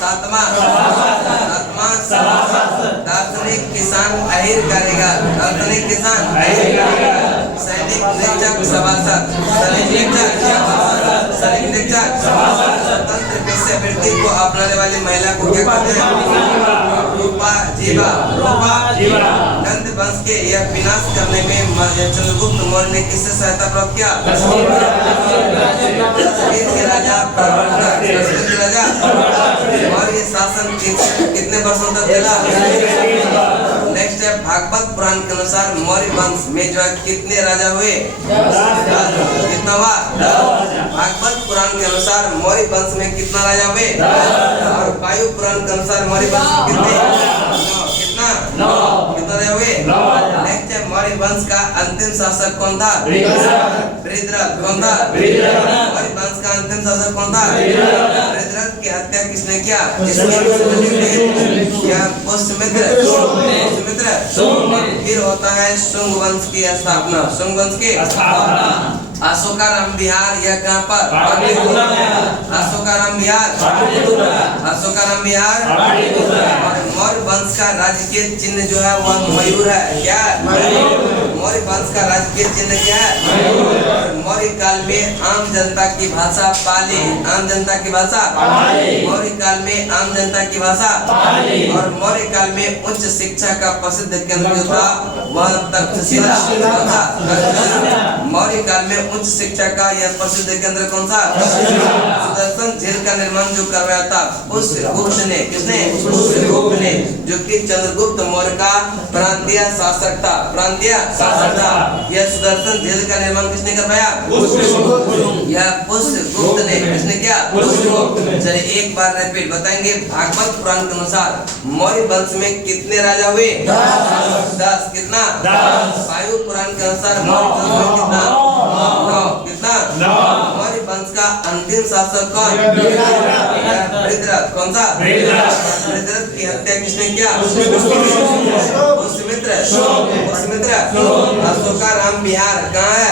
सातवां दार्शनिक किसान अहिर कारीगर, दार्शनिक किसान सैनिक निरीक्षक सभासद, सैनिक निरीक्षक सैनिक निरीक्षक स्वतंत्र वेश्यावृत्ति को अपनाने वाली महिला को क्या कहते हैं? रूपा जीवा। रूपा जीवा। नंद वंश के यह विनाश करने में चंद्रगुप्त मौर्य ने किससे सहायता प्राप्त किया? राजा प्रवर्तक राजा। मौर्य शासन कितने वर्षों तक चला? नेक्स्ट है भागवत पुराण के अनुसार मौर्य वंश में जो है कितने राजा हुए? 10। कितना हुआ? 10। भागवत पुराण के अनुसार मौर्य वंश में कितना राजा हुए? और वायु पुराण के अनुसार मौर्य वंश में कितने? कितना राजा हुए? नेक्स्ट है मौर्य वंश का अंतिम शासक कौन था? बृहद्रथ। कौन था? मौर्य वंश का अंतिम शासक कौन था? बृहद्रथ की हत्या किसने किया? पुष्यमित्र। फिर होता है शुंग वंश की स्थापना। शुंग वंश की अशोकाराम विहार यह कहाँ पर? अशोकाराम विहार। और मौर्य वंश का राजकीय चिन्ह जो है वह मयूर है। क्या? मौर्य वंश का राजकीय चिन्ह क्या है? मौर्य काल में आम जनता की भाषा पाली। आम जनता की भाषा मौर्य काल में आम जनता की भाषा। और मौर्य काल में उच्च शिक्षा का प्रसिद्ध केंद्र जो था वह तक्षशिला। मौर्य काल में उच्च शिक्षा का यह प्रसिद्ध केंद्र कौन सा? सुदर्शन झील का निर्माण जो करवाया था पुष्यगुप्त ने। किसने? पुष्यगुप्त ने, जो कि चंद्रगुप्त मौर्य का प्रांतीय शासक था। प्रांतीय शासक था। यह सुदर्शन झील का निर्माण किसने करवाया? यह पुष्यगुप्त ने। किसने किया? चलिए एक बार रिपीट बताएंगे। भागवत पुराण के अनुसार मौर्य वंश में कितने राजा हुए? 10। कितना? वायु पुराण के अनुसार मौर्य वंश में कितना? 9। कितना? मौर्य वंश का अंतिम शासक कौन? बृहद्रथ। कौन सा? बृहद्रथ की हत्या किसने किया? पुष्यमित्र। अशोकाराम विहार कहाँ है?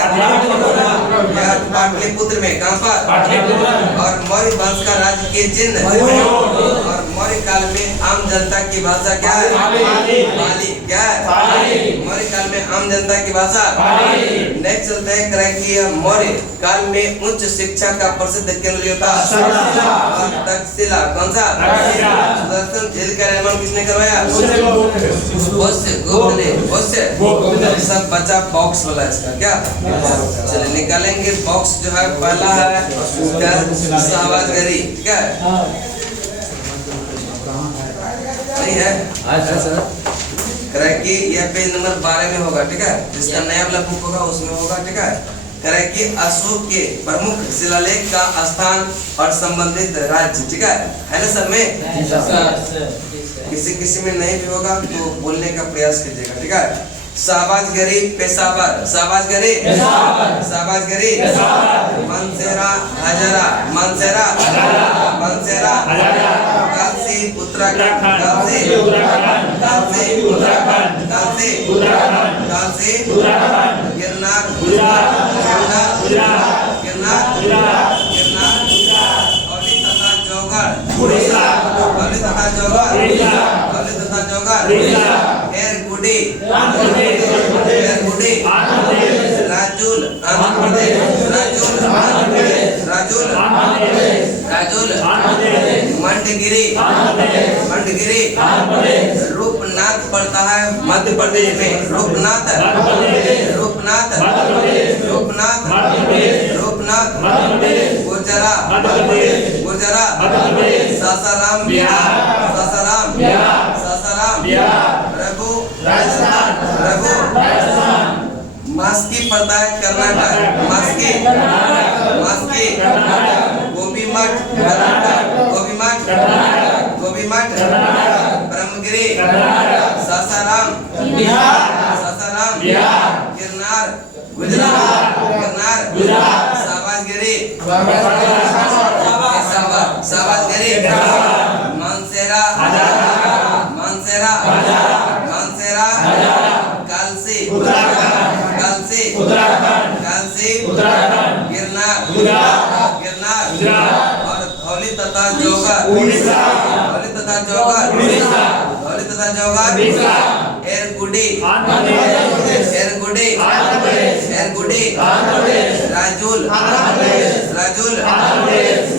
पाटलिपुत्र में। कहाँ पर? और मौर्य वंश का राजकीय चिन्ह और मौर्य काल में आम जनता की भाषा क्या है? पाली। क्या है? मौर्य काल में आम जनता की भाषा। नेक्स्ट चलते हैं करें कि मौर्य काल में उच्च शिक्षा का प्रसिद्ध केंद्र जो था तक्षशिला। कौन सा? सुदर्शन झील का निर्माण किसने करवाया? गुप्त ने। सब बचा बॉक्स वाला इसका। क्या चलिए निकालेंगे बॉक्स जो है पहला है शाहबाजगरी। क्या है? नहीं है? अच्छा सर। कि यह पेज नंबर 12 में होगा। ठीक है, जिसका नया वाला बुक होगा उसमें होगा। ठीक है, कि अशोक के प्रमुख शिलालेख का स्थान और संबंधित राज्य। ठीक है ना सब में? किसी में नहीं भी होगा तो बोलने का प्रयास कीजिएगा। ठीक है, शाहबाजगरी पेशावर। शाहबाजगरी मानसेरा हजारा। मानसेरा कालसी उत्तराखंड। कालसी गिरनार। एरगुडी राजूल मंडगिरी रूपनाथ पड़ता है मध्य प्रदेश में। रूपनाथ गुजरा सासाराम रघु मास्की पड़ता है कर्नाटक। मास्की गोबीमठ ब्रह्मगिरी सासाराम गिरनार शाहबाजगरी मानसेरा कालसी गिरनार और धौली तथा जौहर एरगुडी राजूल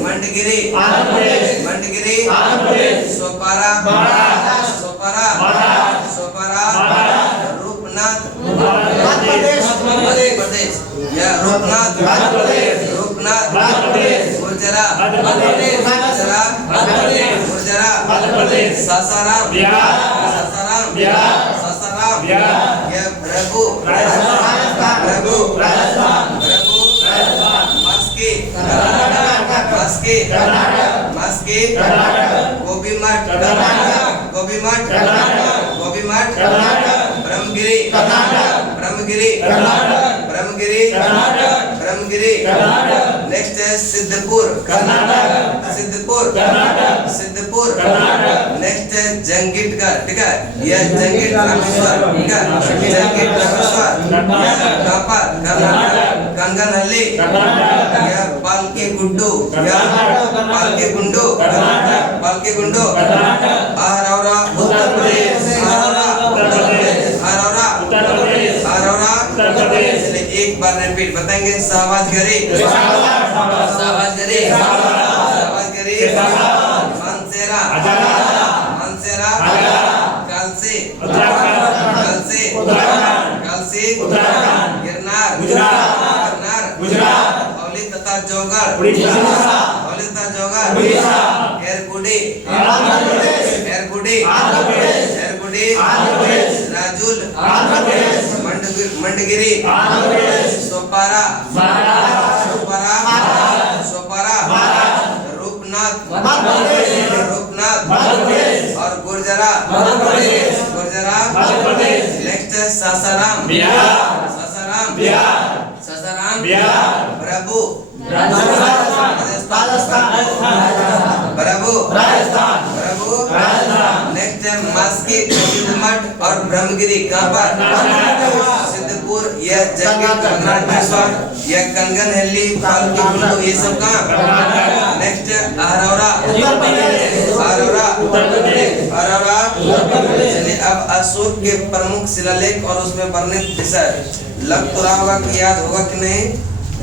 मंडगिरी सोपारा रूपनाथ मध्य प्रदेश। या रूपनाथ गुर्जरा सासाराम मास्की गोबीमठ ब्रह्मगिरी। नेक्स्ट है सिद्धपुर नेक्स्ट है जंगीटगढ़। ठीक है, यह जंगीट रामेश्वर। ठीक है, जंगीट रामेश्वर कंगनहल्ली यह पालकी गुंडू आरौरा उत्तर प्रदेश। एक बार रिपीट बताएंगे। शाहबाजगरी मानसेरा कालसी गिरनार धौली तथा जौहर एरगुडी राजूल मंडगिरी सोपारा रूपनाथ और गुर्जरा। नेक्स्ट है सासाराम नेक्स्ट है मास्की मठ और और ब्रह्मगिरी कहाँ पर? सिद्धपुर। यह जगदीश्वर, यह कंगनहल्ली, फाल्गुनी, ये सब कहाँ? नेक्स्ट अरौरा, अरौरा। चलिए अब अशोक के प्रमुख शिलालेख और उसमें वर्णित विषय लग तो रहा होगा कि याद होगा कि नहीं,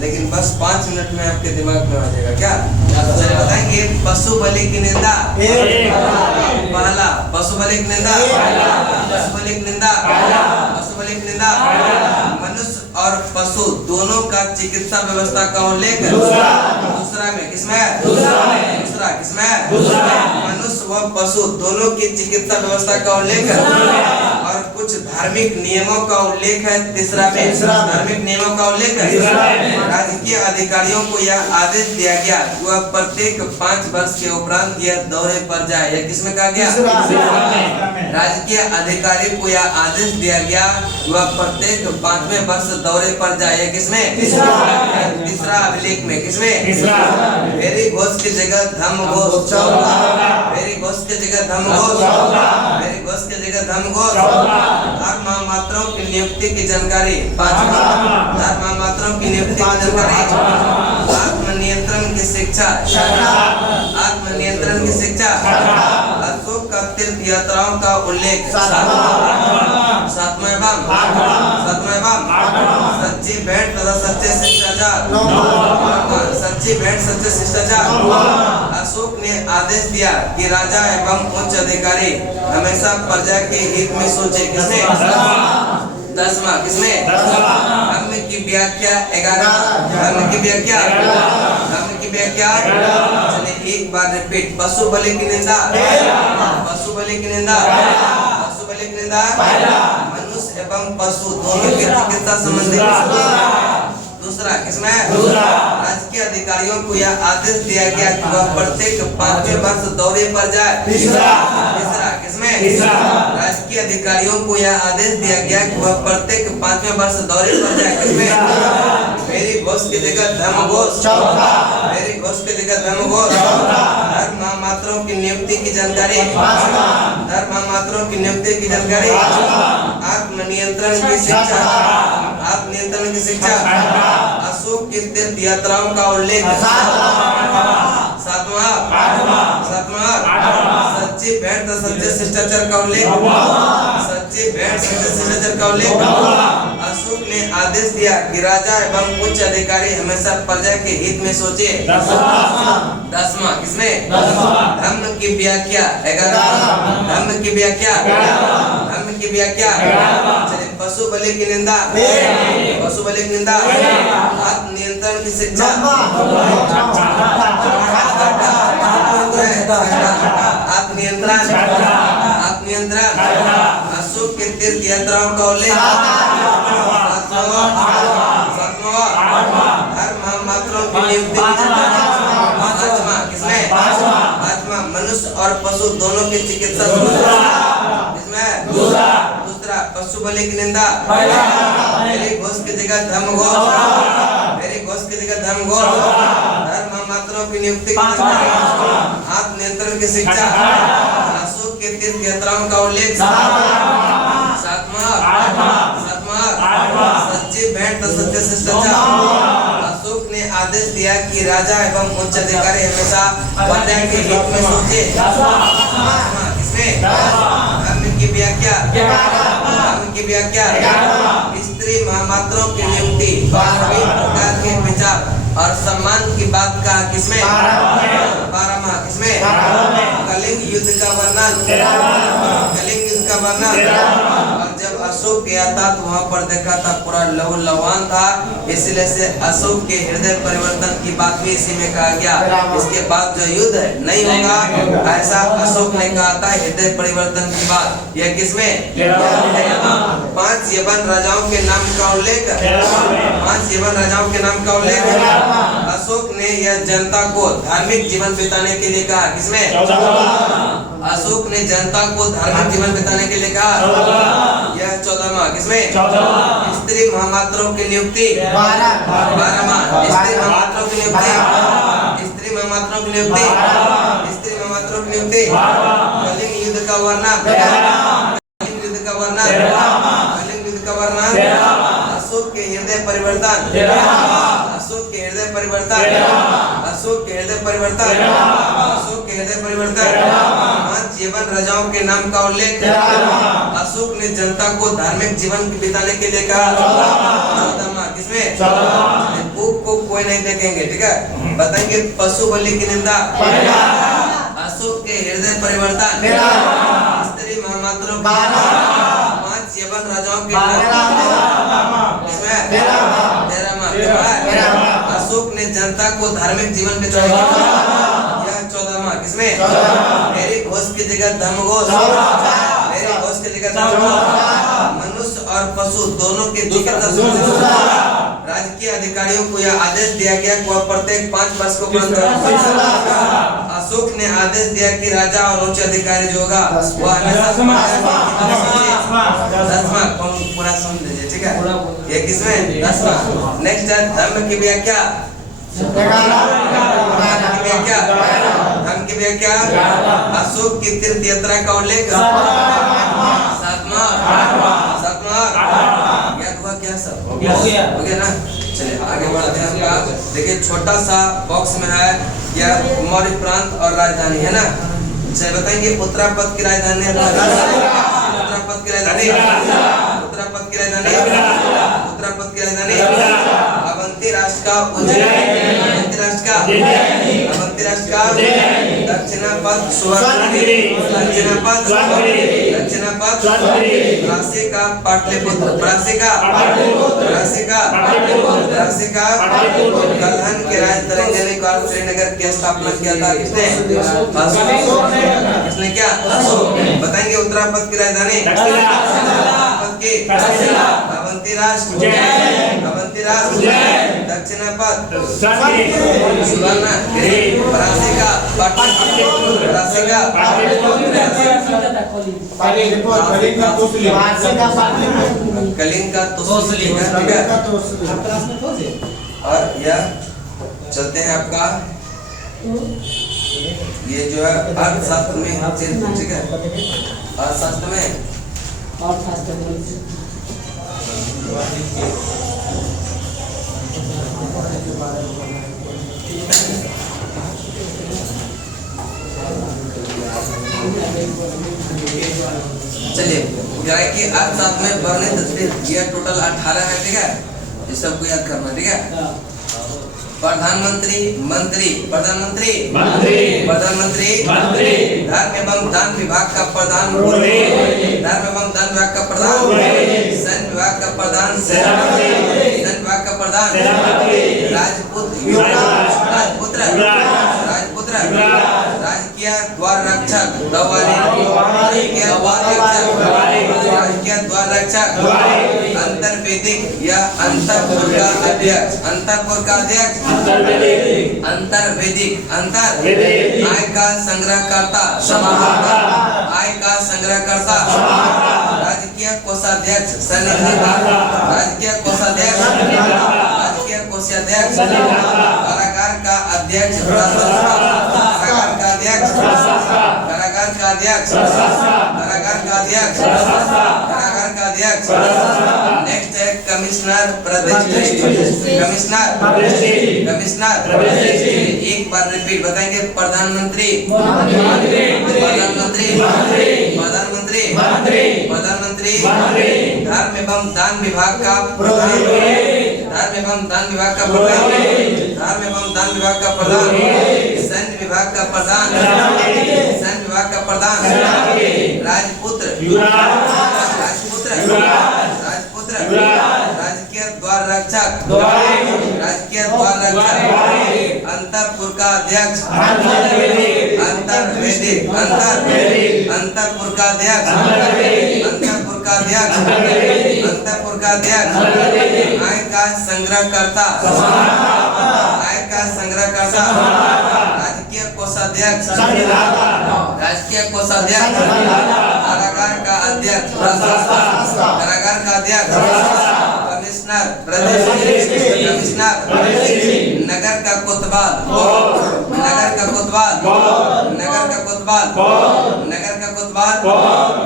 लेकिन बस 5 मिनट में आपके दिमाग में आ जाएगा क्या? चलिए बताएंगे। पशु बलि की निंदा पहला, पशु बलि की निंदा, पशु बलि की निंदा, पशु बलि की निंदा। मनुष्य और पशु दोनों का चिकित्सा व्यवस्था का उल्लेख दूसरा में किसमें? दूसरा किसमें? मनुष्य व पशु दोनों की चिकित्सा व्यवस्था का उल्लेख और कुछ धार्मिक नियमों का उल्लेख है तीसरा में। धार्मिक नियमों का उल्लेख है। राजकीय अधिकारियों को यह आदेश दिया गया वह प्रत्येक 5 वर्ष के उपरांत यह दौरे पर जाए। यह किसमें कहा गया? राजकीय अधिकारी को यह आदेश दिया गया वह प्रत्येक 5वें वर्ष दौरे पर जाए। यह किसमें? तीसरा अभिलेख में। किसमें? मेरी घोष की जगह धम्म घोष, मेरी घोष की जगह धम्म घोष, मेरी घोष की जगह धम्म घोष। धर्म मात्रों की नियुक्ति की जानकारी पांचवा। धर्म मात्रों की नियुक्ति की जानकारी। आत्मनियंत्रण की शिक्षा, आत्मनियंत्रण की शिक्षा। अशोक का तीर्थ यात्राओं का उल्लेख सातवां एवं सच्ची भेंट तथा सच्चे शिष्टाचार, सच्ची भेंट सच्चे शिष्टाचार। अशोक ने आदेश दिया कि राजा एवं उच्च अधिकारी हमेशा प्रजा के हित में सोचे। किसमें? 10वां किसमें? धर्म की व्याख्या 11। धर्म की व्याख्या, धर्म की व्याख्या। चलिए एक बार रिपीट। पशु बलि की निंदा, पशु बलि की निंदा, पशु बलि की निंदा। मनुष्य एवं पशु दोनों की चिकित्सा संबंधी दूसरा किसमें? राजकीय अधिकारियों को यह आदेश दिया गया कि वह प्रत्येक 5वें वर्ष दौरे पर जाए। तीसरा किसमें? राजकीय अधिकारियों को यह आदेश दिया गया कि वह प्रत्येक 5वें वर्ष दौरे पर जाए। किसमें? मेरी घोष की जगह धम्म घोष, मेरी घोष की जगह धम्म घोष। धर्म मात्रों की नियुक्ति की जानकारी, धर्म मात्रों की नियुक्ति की जानकारी। आत्मनियंत्रण की शिक्षा, आत्मनियंत्रण की शिक्षा। अशोक की तीर्थ यात्राओं का उल्लेख सातवां। सच्ची भेंट सच्चे शिष्टाचार का उल्लेख, सच्ची भेंट सच्चे शिष्टाचार का उल्लेख। अशोक ने आदेश दिया कि राजा एवं उच्च अधिकारी हमेशा प्रजा के हित में सोचे। 10वां किसमें? धर्म की व्याख्या 11। धर्म की व्याख्या, धर्म की व्याख्या। चलिए पशु बलि की निंदा, पशु बलि की निंदा। आत्मनियंत्रण की शिक्षा, आत्मनियंत्रण, आत्मनियंत्रण। अशोक के तीर्थ यात्राओं का उल्लेख धर्म मात्रों की नियुक्ति किसमें? पांचवा। मनुष्य और पशु दोनों की चिकित्सा किसमें? दूसरा। पशु बलि की निंदा। मेरी घोष की जगह धम्म घोष, मेरी घोष की जगह धम्म घोष। धर्म मात्रों की नियुक्ति की जानकारी। आत्मनियंत्रण की शिक्षा। अशोक के तीर्थ यात्राओं का उल्लेख सातवां। सच्ची भेंट सच्चे शिष्टाचार। अशोक ने आदेश दिया कि राजा एवं उच्च अधिकारी हमेशा प्रजा के हित में सोचे। किसमें? धर्म की व्याख्या, धर्म की व्याख्या। स्त्री महामात्रों की नियुक्ति, सभी प्रकार के विचार और सम्मान की बात का किसमें? 12वां किसमें? कलिंग युद्ध का वर्णन, कलिंग युद्ध का वर्णन। और जब अशोक गया था तो वहाँ पर देखा था पूरा लहू लुहान था, इसलिए से अशोक के हृदय परिवर्तन की बात भी इसी में कहा गया। इसके बाद जो युद्ध नहीं होगा ऐसा अशोक ने कहा था, हृदय परिवर्तन की बात। यह किसमें? 5 यवन राजाओं के नाम का उल्लेख, 5 यवन राजाओं के नाम का उल्लेख। अशोक ने यह जनता को धार्मिक जीवन बिताने के लिए कहा। किसमें? अशोक ने जनता को धार्मिक जीवन बिताने के लिए कहा। यह 14वां किसमें? स्त्री महामात्रों की नियुक्ति 12वां। स्त्री महामात्रों की नियुक्ति, स्त्री महामात्रों की नियुक्ति, स्त्री महामात्रों की नियुक्ति। कलिंग युद्ध का वर्णन, कलिंग युद्ध का का वर्णन, कलिंग युद्ध का वर्णन, अशोक के हृदय परिवर्तन, अशोक के हृदय परिवर्तन, अशोक के हृदय परिवर्तन, अशोक के हृदय परिवर्तन, 5 जीवन राजाओं के नाम का उल्लेख, अशोक ने जनता को धार्मिक जीवन बिताने के लिए कहा, 14वां किसमें, बुक को कोई नहीं देखेंगे, ठीक है। बताएंगे पशु बलि की निंदा, अशोक के हृदय परिवर्तन, स्त्री महामात्रों, 5 जीवन राजाओं के नाम, इसमें 13वां, अशोक ने जनता को धार्मिक जीवन बिताने के लिए, 14वां किसमें, मेरी घोष की जगह धर्मघोष, मेरी घोष की जगह धर्मघोष, मनुष्य और पशु दोनों के चिकित्सा सुनिश्चित, राजकीय अधिकारियों को यह आदेश दिया गया कि वह प्रत्येक 5 वर्ष को बंद कर, अशोक ने आदेश दिया कि राजा और उच्च अधिकारी जो होगा वह हमेशा 10वां पूरा सुन लीजिए, ठीक है। ये किसमें 10वां। नेक्स्ट है धर्म की व्याख्या, धर्म की व्याख्या, अशोक की तीर्थ यात्रा का उल्लेख, 7वां, क्या सब हो गया ना। चलिए आगे बढ़ते हैं। आपका देखिए छोटा सा बॉक्स में है यह मौर्य प्रांत और राजधानी है ना। चलिए बताएंगे उत्तरापद की राजधानी, उत्तरापद की राजधानी, उत्तरापद की राजधानी, उत्तरापद की राजधानी, अवंती राष्ट्र का उज्जैन, अवंती राष्ट्र का, अवंती राष्ट्र का, दक्षिणापद सुवर्णगिरी, दक्षिणापद, दक्षिणापद, राशि का पाटलिपुत्र, राशि का, राशि का, राशि का, कलहन के राज तरंजनी का श्रीनगर की स्थापना किया था किसने, किसने क्या, बताएंगे उत्तरापद की राजधानी, उत्तरापद की, अवंती राष्ट्र, अवंती राष्ट्र, दक्षिणापद सुवर्णगिरी, राशि का पाटलिपुत्र, राशि का कलिंग का तोसली, ठीक है। और यह चलते हैं आपका ये जो है अर्थशास्त्र में, ठीक है, अर्थशास्त्र में चलिए गाय की अर्थशास्त्र में वर्णित तस्वीर, यह टोटल 18 है, ठीक है। ये सबको याद करना, ठीक है। प्रधानमंत्री, मंत्री, प्रधानमंत्री, प्रधानमंत्री, धर्म एवं दान विभाग का प्रधान, धर्म एवं दान विभाग का प्रधान, सैन्य विभाग का प्रधान, सैन्य विभाग का प्रधान, राजपूत, राजपुत्र, राजपुत्र, राजकीय द्वार रक्षक, राजकीय द्वार रक्षक, राजकीय द्वार रक्षक, अंतर्वेदिक या अंतरपुर का अध्यक्ष, अंतरपुर का अध्यक्ष, अंतर्वेदिक, अंतर आय का संग्रहकर्ता, आय का संग्रहकर्ता, राजकीय कोषाध्यक्ष, राजकीय कोषाध्यक्ष, राजकीय कोषाध्यक्ष, कारागार का अध्यक्ष, कारागार का अध्यक्ष, कारागार का अध्यक्ष, कारागार का अध्यक्ष, कारागार का अध्यक्ष। नेक्स्ट है कमिश्नर प्रतिष्ठित, कमिश्नर, कमिश्नर, एक बार रिपीट बताएंगे, प्रधानमंत्री, प्रधानमंत्री, प्रधानमंत्री, प्रधानमंत्री, धर्म एवं दान विभाग का प्रधान, धर्म एवं दान विभाग का प्रधान, धर्म एवं दान विभाग का प्रधान, सैन्य विभाग का प्रधान, सैन्य विभाग का प्रधान, राजपुत्र, राजपुत्र, राजपुत्र, राजकीय द्वार रक्षक, राजकीय द्वार रक्षक, अंतरपुर का अध्यक्ष, अंतर्वेदिक, अंतरपुर का अध्यक्ष, अंतरपुर का अध्यक्ष, अंतरपुर का अध्यक्ष, आय का संग्रहकर्ता, आय का संग्रहकर्ता, राजकीय कोषाध्यक्ष, राजकीय कोषाध्यक्ष, कारागार का अध्यक्ष, कारागार का अध्यक्ष, कमिश्नर, कमिश्नर, नगर का कोतवाल, नगर का कोतवाल, नगर का कोतवाल, नगर का कोतवाल,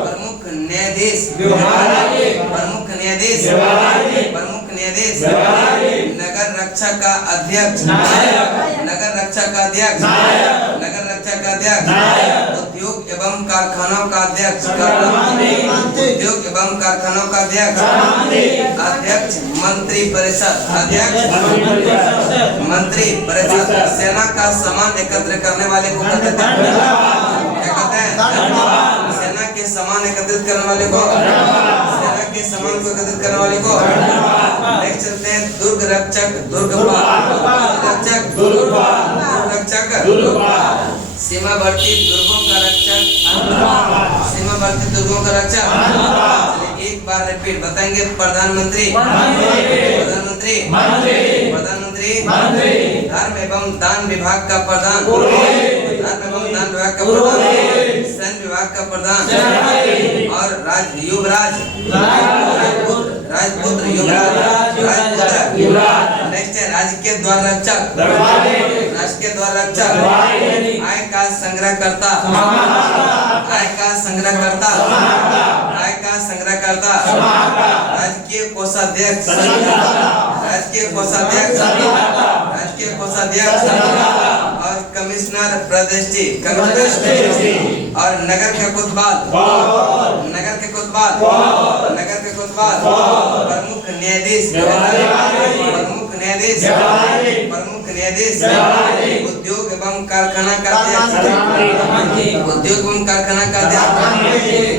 प्रमुख न्यायाधीश, न्यायाधीश प्रमुख न्यायाधीश प्रमुख न्यायाधीश नगर रक्षा का अध्यक्ष नगर रक्षा का अध्यक्ष नगर रक्षा का अध्यक्ष उद्योग एवं कारखानों का अध्यक्ष उद्योग एवं कारखानों का अध्यक्ष अध्यक्ष मंत्री परिषद अध्यक्ष मंत्री परिषद सेना का सामान एकत्र करने वाले को क्या कहते हैं सेना के सामान एकत्रित करने वाले को सेना के सामान को एकत्रित करने वाले को नेक्स्ट चलते हैं दुर्ग रक्षक सीमावर्ती दुर्गों का रक्षक सीमावर्ती दुर्गों का रक्षक एक बार रिपीट बताएंगे प्रधानमंत्री प्रधानमंत्री प्रधानमंत्री धर्म एवं दान विभाग का प्रधान धर्म एवं दान विभाग का प्रधान सैन्य विभाग का प्रधान और युवराज राजपुत्र नेक्स्ट है राजकीय द्वार रक्षक राजकीय द्वार रक्षक आय का संग्रह करता आय का संग्रह करता आय का संग्रह करता राजकीय कोषाध्यक्ष राजकीय कोषाध्यक्ष राजकीय कोषाध्यक्ष और कमिश्नर प्रदेशी और नगर के कोतवाल नगर के कोतवाल नगर के कोतवाल प्रमुख न्यायाधीश प्रमुख न्यायाधीश प्रमुख न्यायाधीश उद्योग एवं कारखाना का उद्योग एवं कारखाना का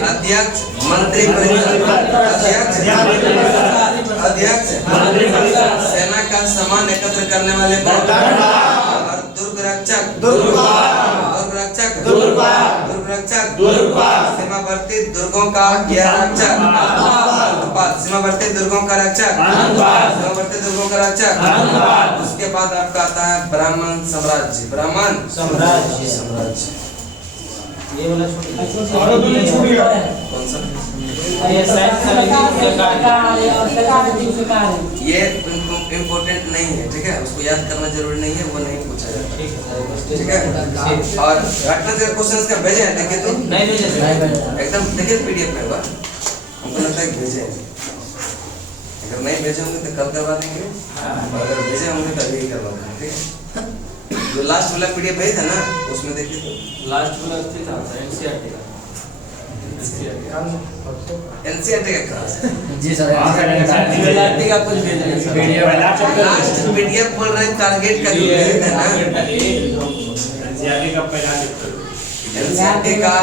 अध्यक्ष मंत्री परिषद अध्यक्ष सेना का सामान एकत्र करने वाले और दुर्ग रक्षक सीमावर्ती दुर्गों का रक्षक सीमावर्ती दुर्गों का रक्षक सीमावर्ती दुर्गों का रक्षक उसके बाद आपका आता है ब्राह्मण साम्राज्य ये वाला कौन सा ये इम्पोर्टेंट नहीं है ठीक है उसको याद करना जरूरी नहीं है वो नहीं पूछा जाता ठीक है और रटना जरा क्वेश्चंस का भेजे हैं देखिए तो नहीं भेजे एकदम देखिए पीडीएफ में बार हमको लगता है भेजे हैं अगर नहीं भेजे होंगे तो कल करवा देंगे और अगर भेजे होंगे तो अभी करवा देंगे ठीक है जो लास्ट वाला पीडीएफ भेजा ना उसमें देखिए तो लास्ट वाला था एनसीईआरटी का एनसीईआरटी का क्लास जी सर एनसीईआरटी का कुछ लास्ट पीडीएफ बोल रहे टारगेट का जो है ना एनसीईआरटी का पहला एनसीईआरटी का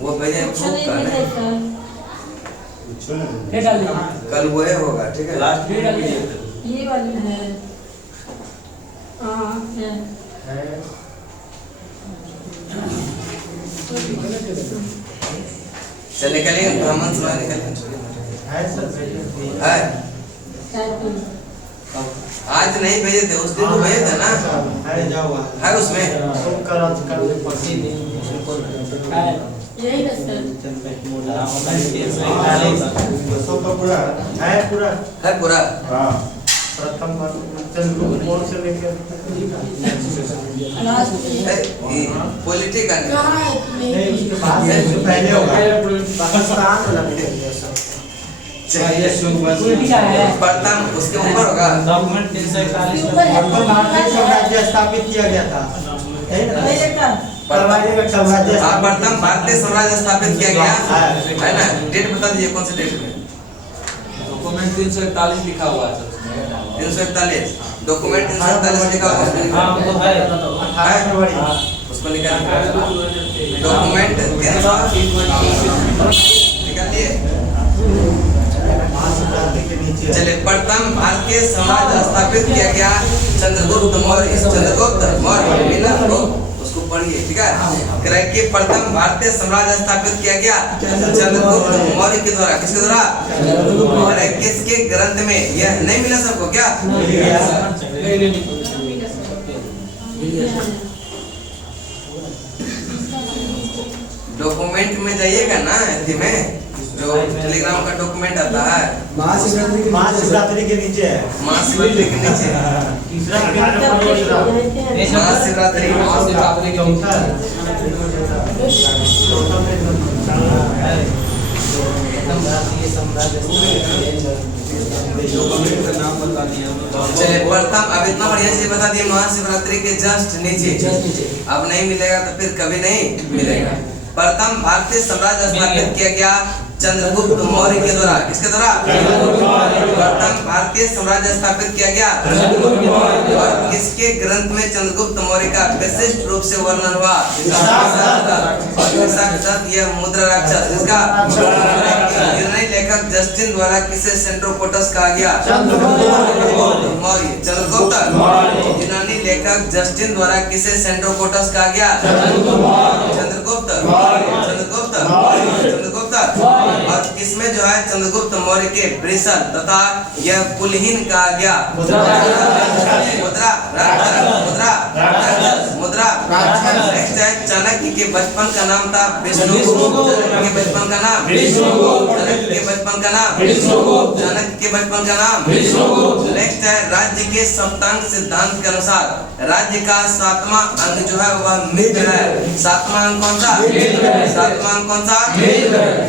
वो भेजे प्रूफ का कल वो है होगा ठीक है लास्ट ये वाली है हां है चल निकलिए ब्राह्मण सभा निकलिए है सर है आज नहीं भेजे थे उस दिन तो भेजे थे ना है जाओ है उसमें यही है सर पूरा हां प्रथम कौन से लेकर पॉलिटिकल पहले होगा पाकिस्तान वाला प्रथम उसके ऊपर होगा डॉक्यूमेंट 341 साम्राज्य स्थापित किया गया था प्रथम भारतीय साम्राज्य स्थापित किया गया है ना डेट बता दीजिए कौन से डेट में डॉक्यूमेंट 341 लिखा हुआ है 341 डॉक्यूमेंट 341 लिखा हुआ है हां तो है उसको निकाल डॉक्यूमेंट 341 निकालिए चलिए प्रथम भारतीय साम्राज्य स्थापित किया गया चंद्रगुप्त मौर्य उसको पढ़िए ठीक है कह कि प्रथम भारतीय साम्राज्य स्थापित किया गया चंद्रगुप्त मौर्य के द्वारा किसके द्वारा किसके ग्रंथ में यह नहीं मिला सबको क्या डॉक्यूमेंट में जाइएगा ना हिंदी में जो टेलीग्राम का डॉक्यूमेंट आता है महाशिवरात्रि के नीचे है महाशिवरात्रि के नीचे महाशिवरात्रि चलिए प्रथम, अब इतना बढ़िया चीज बता दिए महाशिवरात्रि के जस्ट नीचे, अब नहीं मिलेगा तो फिर कभी नहीं मिलेगा। प्रथम भारतीय साम्राज्य स्थापित किया गया चंद्रगुप्त मौर्य के द्वारा। किसके द्वारा? प्रथम भारतीय साम्राज्य स्थापित किया गया और किसके ग्रंथ में चंद्रगुप्त मौर्य का विशिष्ट रूप से वर्णन हुआ? यह मुद्रा राक्षस। इसका निर्णय लेखक जस्टिन द्वारा किसे सेंट्रोपोटस कहा गया? मौर्य। चंद्रगुप्त। यूनानी लेखक जस्टिन द्वारा किसे सेंट्रोपोटस कहा गया? चंद्रगुप्त। चंद्रगुप्त। चंद्रगुप्त। और किसमें जो है चंद्रगुप्त मौर्य के ब्रिसल तथा यह कुलहीन कहा गया? मुद्रा राक्षस। मुद्रा मुद्रा नेक्स्ट है चाणक्य के बचपन का नाम था विष्णुगुप्त। चाणक्य के बचपन का नाम विष्णुगुप्त। चाणक्य के बचपन का नाम विष्णुगुप्त। चाणक्य के बचपन का नाम विष्णुगुप्त। नेक्स्ट है राज्य के सप्तांग सिद्धांत के अनुसार राज्य का 7वां अंग जो है वह मित्र है। 7वां अंग कौन सा? 7वां अंग कौन सा?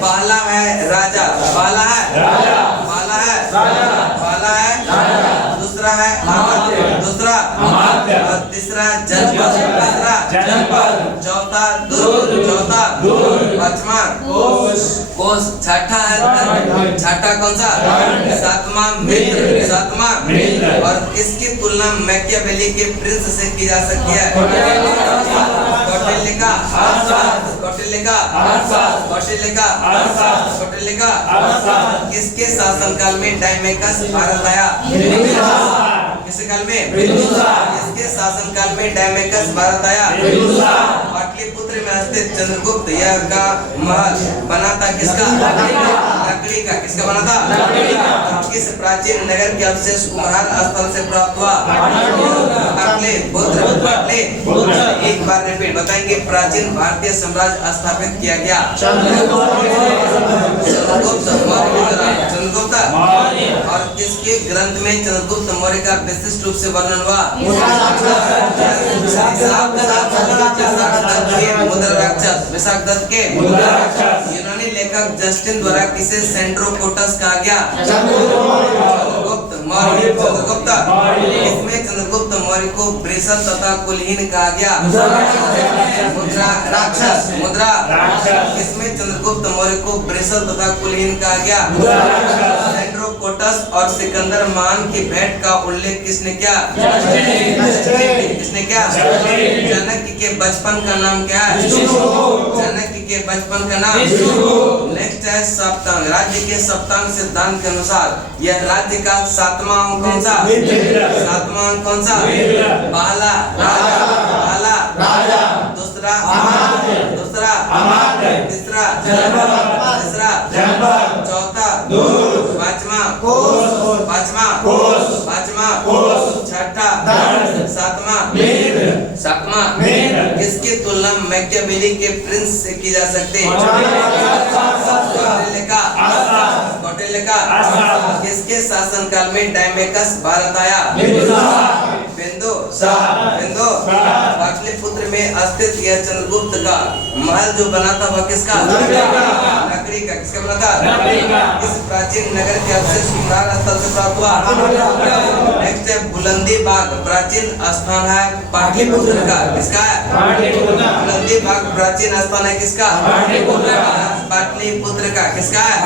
पहला है राजा। पहला है राजा। पहला है राजा। पहला है राजा। दूसरा है अमात्य। दूसरा अमात्य। और तीसरा जनपद। तीसरा जनपद। चौथा दुर्ग। चौथा दुर्ग। पांचवा कोष। कोष। छठा है छठा कौन सा? 7वां मित्र। 7वां मित्र। और किसकी तुलना मैकियावेली के प्रिंस से की जा सकती है? कौटिल्य का। कौटिल्य का। कौटिल्य का। कौटिल्य का। किसके शासनकाल में डायमेकस भारत आया? किसके काल में? किसके शासनकाल में डायमेकस भारत आया? पाटलिपुत्र में स्थित चंद्रगुप्त यह का महल बना था किसका? लकड़ी का। किसका बना था? किस प्राचीन नगर के अवशेष कुम्हार स्थल से प्राप्त हुआ? पाटलिपुत्र। पाटलिपुत्र। एक बार रिपीट बताएंगे। प्राचीन भारतीय साम्राज्य स्थापित किया गया चंद्रगुप्त मौर्य। चंद्रगुप्त और किसके ग्रंथ में चंद्रगुप्त मौर्य का विशिष्ट रूप से वर्णन हुआ? मुद्रा राक्षस। विशाख दत्त के मुद्रा राक्षस। यूनानी लेखक जस्टिन द्वारा किसे सेंट्रोपोटस कहा गया? चंद्रगुप्त मौर्य। चंद्रगुप्त। इसमें चंद्रगुप्त मौर्य को ब्रिसल तथा कुलहीन कहा गया? मुद्रा राक्षस। मुद्रा राक्षस। इसमें चंद्रगुप्त मौर्य को ब्रिसल तथा कुलहीन कहा गया? सेंट्रोपोटस और सिकंदर महान की भेंट का उल्लेख किसने किया? किसने किया? चाणक्य के बचपन का नाम क्या है? चाणक्य के बचपन का नाम। नेक्स्ट है सप्तांग। राज्य के सप्तांग सिद्धांत के अनुसार यह राज्य का 7वां अंग कौन सा? 7वां अंग कौन सा? पहला राजा। पहला राजा। दूसरा अमात्य। दूसरा अमात्य। तीसरा जनपद। तीसरा जनपद। चौथा दुर्ग। पांचवा कोष। पांचवा कोष। पांचवा कोष। छठा दंड। सातवां मित्र। सातवां मित्र। किसकी तुलना मैकियावेली के प्रिंस से की जा सकती है? कौटिल्य का। कौटिल्य का। किसके शासनकाल में डायमेकस भारत आया? बिंदु। बिंदु। पाटलिपुत्र में स्थित यह चंद्रगुप्त का महल जो बना था वह किसका? लकड़ी का। किसका बना था? इस प्राचीन नगर के अवशेष कुम्हार स्थल से प्राप्त हुआ? नेक्स्ट है बुलंदी बाग। प्राचीन स्थान है पाटलिपुत्र का। किसका है? बुलंदी बाग प्राचीन स्थान है किसका? पाटलिपुत्र का। किसका है?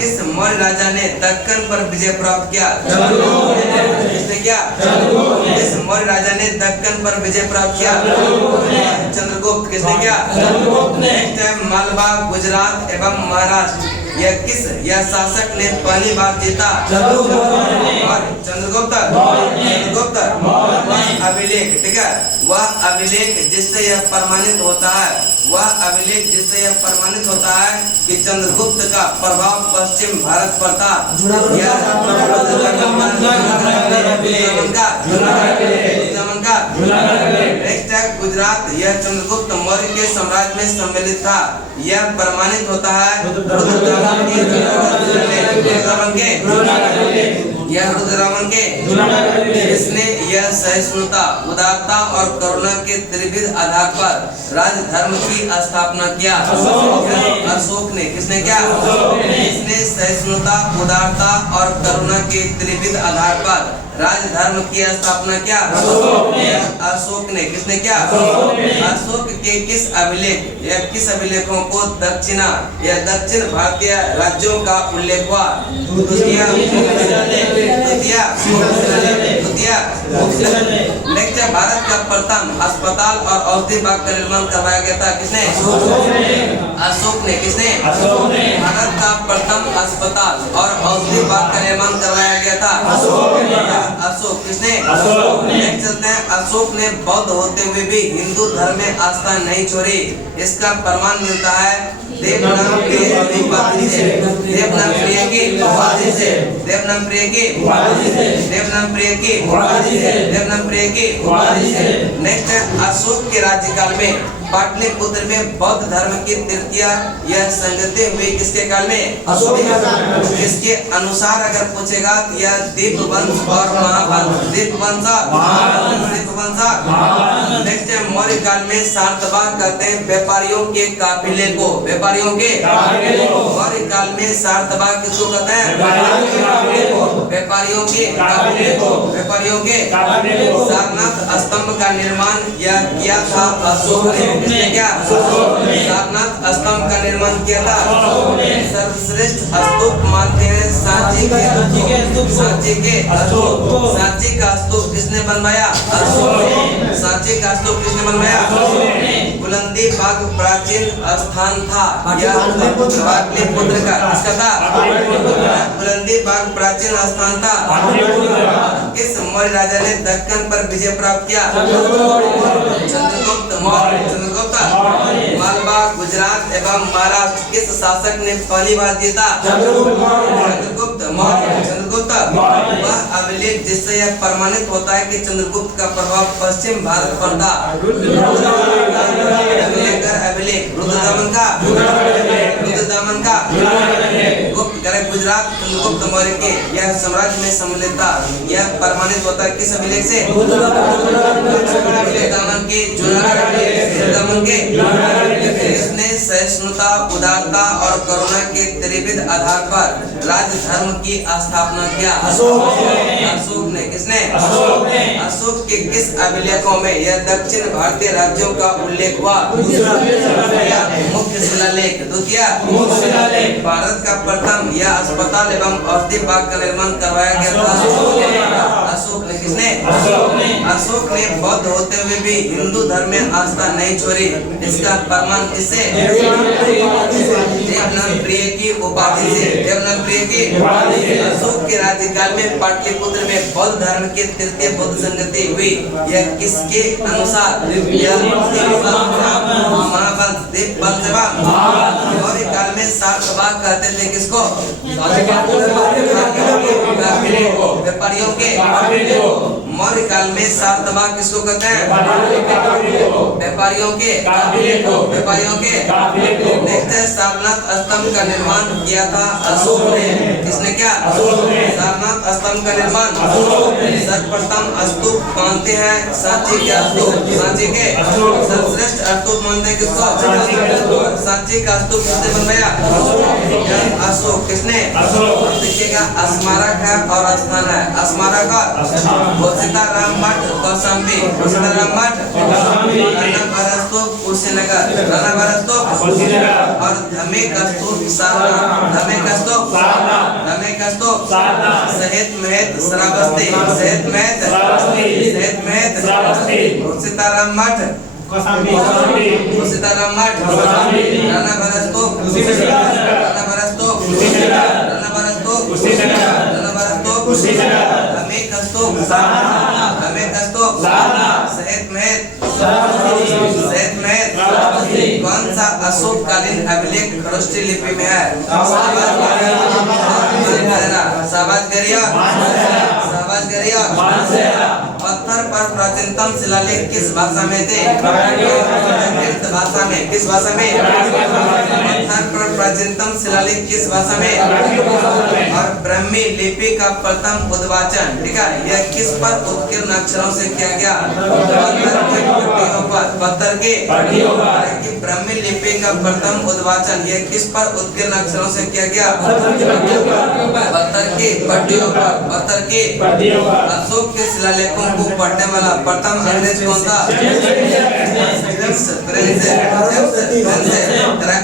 किस मौर्य राजा ने दक्कन पर विजय प्राप्त किया? किसने किया? किस मौर्य राजा ने दक्कन पर विजय प्राप्त किया? चंद्रगुप्त। किसने किया? नेक्स्ट है मालवा, गुजरात एवं महाराष्ट्र यह शासक ने पहली बार जीता? चंद्रगुप्त। चंद्रगुप्त। अभिलेख। ठीक है। वह अभिलेख जिससे यह प्रमाणित होता है कि चंद्रगुप्त का प्रभाव पश्चिम भारत पर था। नेक्स्ट है गुजरात। यह चंद्रगुप्त मौर्य के साम्राज्य में सम्मिलित था। यह प्रमाणित होता है रुद्रदामन के इसने यह सहिष्णुता, उदारता और करुणा के त्रिविध आधार पर राजधर्म की स्थापना किया। अशोक ने, किसने क्या? इसने सहिष्णुता, उदारता और करुणा के त्रिविध आधार पर राजधर्म की स्थापना किया। अशोक ने, किसने क्या? अशोक के किस अभिलेखों को दक्षिण भारतीय राज्यों का उल्लेख हुआ? भारत का प्रथम अस्पताल और औषधि बाग का निर्माण करवाया गया था। किसने? अशोक ने। किसने? भारत का प्रथम अस्पताल और औषधि बाग का निर्माण करवाया गया था। अशोक। किसने? नेक्स्ट चलते हैं। अशोक ने बौद्ध होते हुए भी हिंदू धर्म में आस्था नहीं छोड़ी। इसका प्रमाण मिलता है देवनागप्रिय की उपाधि से। नेक्स्ट है अशोक के राज्यकाल में पाटलिपुत्र में बौद्ध धर्म की तृतीय यह संगति हुई। किसके काल में? इसके अनुसार अगर पूछेगा यह दीपवंश और महावंश। नेक्स्ट है मौर्य काल में सातवां कहते हैं व्यापारियों के काफिले को। मौर्य काल में सातवां किसको कहते हैं? व्यापारियों के सारनाथ स्तंभ का निर्माण यह किया था अशोक ने। किसने क्या? सारनाथ स्तंभ का निर्माण किया था। सर्वश्रेष्ठ स्तूप मानते हैं सांची का स्तूप किसने बनवाया? सांची का स्तूप किसने बनवाया? बुलंदी बाग प्राचीन स्थान था। यह पाटलिपुत्र का किसका था? बुलंदी बाग प्राचीन स्थान था। किस मौर्य राजा ने दक्कन पर विजय प्राप्त किया? चंद्रगुप्त मौर्य। मालवा, गुजरात एवं महाराष्ट्र किस शासक ने पहली बार जीता? चंद्रगुप्त मौर्य। वह अभिलेख जिससे यह प्रमाणित होता है कि चंद्रगुप्त का प्रभाव पश्चिम भारत पर था। अभिलेख रुद्रदामन का गुप्त गुजरात चंद्रगुप्त मौर्य के यह साम्राज्य में सम्मिलित था। यह प्रमाणित होता है किस अभिलेख से? रुद्रदामन के इसने सहिष्णुता, उदारता और करुणा के त्रिविध आधार पर राजधर्म की स्थापना किया। अशोक ने। किसने? अशोक के किस अभिलेखों में यह दक्षिण भारतीय राज्यों का उल्लेख हुआ? मुख्य शिलालेख। भारत का प्रथम यह अस्पताल एवं औषधि बाग का निर्माण करवाया गया था अशोक ने। किसने? अशोक ने बौद्ध होते हुए भी हिंदू धर्म में आस्था नहीं छोड़ी। इसका प्रमाण किससे? देवनागप्रिय की उपाधि से। अशोक के राज्यकाल में पाटलिपुत्र में बौद्ध धर्म की तृतीय बौद्ध संगति हुई। यह किसके अनुसार? महावंश। मौर्य काल में सातवां कहते थे किसको? व्यापारियों के। मौर्य काल में सातवां किसको कहते हैं? व्यापारियों के। नेक्स्ट है सारनाथ स्तंभ का निर्माण किया था अशोक ने। किसने क्या? सारनाथ स्तंभ का निर्माण सर्वप्रथम स्तूप मानते हैं सांची के स्तूप। सर्वश्रेष्ठ स्तूप मानते हैं किसको? सांची का स्तूप किसने बनवाया? अशोक। किसने? देखिएगा स्मारक है और स्थान है। स्मारक सीताराम मठ कौशाम्बी, राणा भरत स्तूप कुशीनगर, और धमेक स्तूप शहीद महत श्रावस्ती, सीताराम मठ राणा भरत स्तूप, कौन सा अशोककालीन अभिलेख खरोष्ठी लिपि में है? पत्थर पर पर प्राचीनतम शिलालेख किस भाषा में थे? प्राकृत भाषा में। किस भाषा में? पत्थर पर प्राचीनतम शिलालेख किस भाषा में? और ब्राह्मी लिपि का प्रथम उद्वाचन, ठीक है, यह किस पर उत्कीर्ण अक्षरों से किया गया? पत्थर के पट्टियों पर। ब्राह्मी लिपि का प्रथम उद्वाचन यह किस पर उत्कीर्ण अक्षरों से किया गया? पत्थर के पट्टियों पर। पत्थर के पट्टियों पर। अशोक के शिलालेखों को पढ़ने वाला प्रथम अंग्रेज कौन था?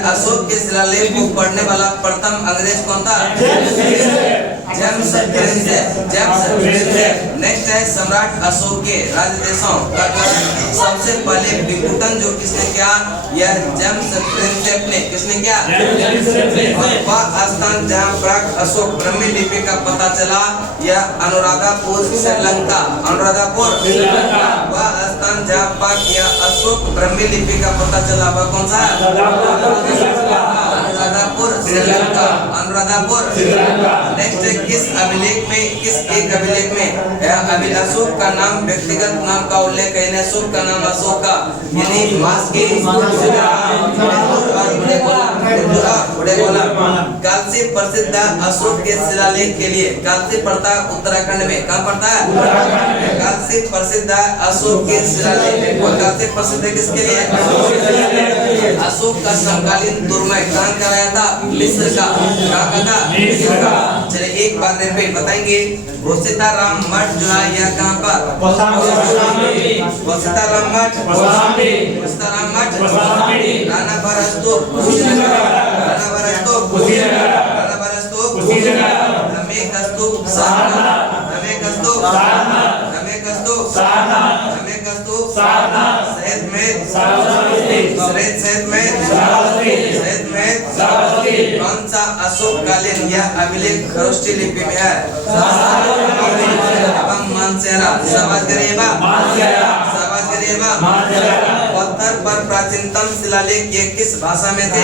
अशोक के शिलालेख को पढ़ने वाला प्रथम अंग्रेज कौन था? James Prinsep. नेक्स्ट है सम्राट अशोक के राजदेशों का सबसे पहले विघटन जो किसने किया? यह जेम्स प्रिंसेप ने। किसने किया? वह स्थान जहाँ प्राग अशोक ब्राह्मी लिपि का पता चला यह अनुराधापुर श्रीलंका। अनुराधापुर वह स्थान जहाँ पाक या अशोक ब्राह्मी लिपि का पता चला वह कौन सा है? अनुराधापुर श्रीलंका। अनुराधापुर। नेक्स्ट है किस अभिलेख में, किस एक अभिलेख में अशोक का नाम व्यक्तिगत नाम का उल्लेख है? अशोक का नाम अशोक का यानी मास्की काल से प्रसिद्ध अशोक के शिलालेख के लिए काल से पड़ता उत्तराखंड में। कहाँ पड़ता है? काल से प्रसिद्ध अशोक के शिलालेख। काल से प्रसिद्ध किसके लिए? अशोक का समकालीन तुर्मय कहाँ कराया था? मिस्र का। कहाँ का था? चलिए एक बार रिपीट बताएंगे। घोषिताराम मठ जो है यह कहाँ पर? घोषिताराम मठ। घोषिताराम मठ। राणा भरस्तूप। राणा भरस्तूप। राणा भरस्तूप। रमेश स्तूप। रमेश स्तूप। रमेश स्तूप। रमेश स्तूप। शहीद में शहीद में कौन सा अशोक कालीन यह अभिलेख खरोष्ठी लिपि में है? मानसेरा। पत्थर पर प्राचीनतम शिलालेख ये किस भाषा में थे?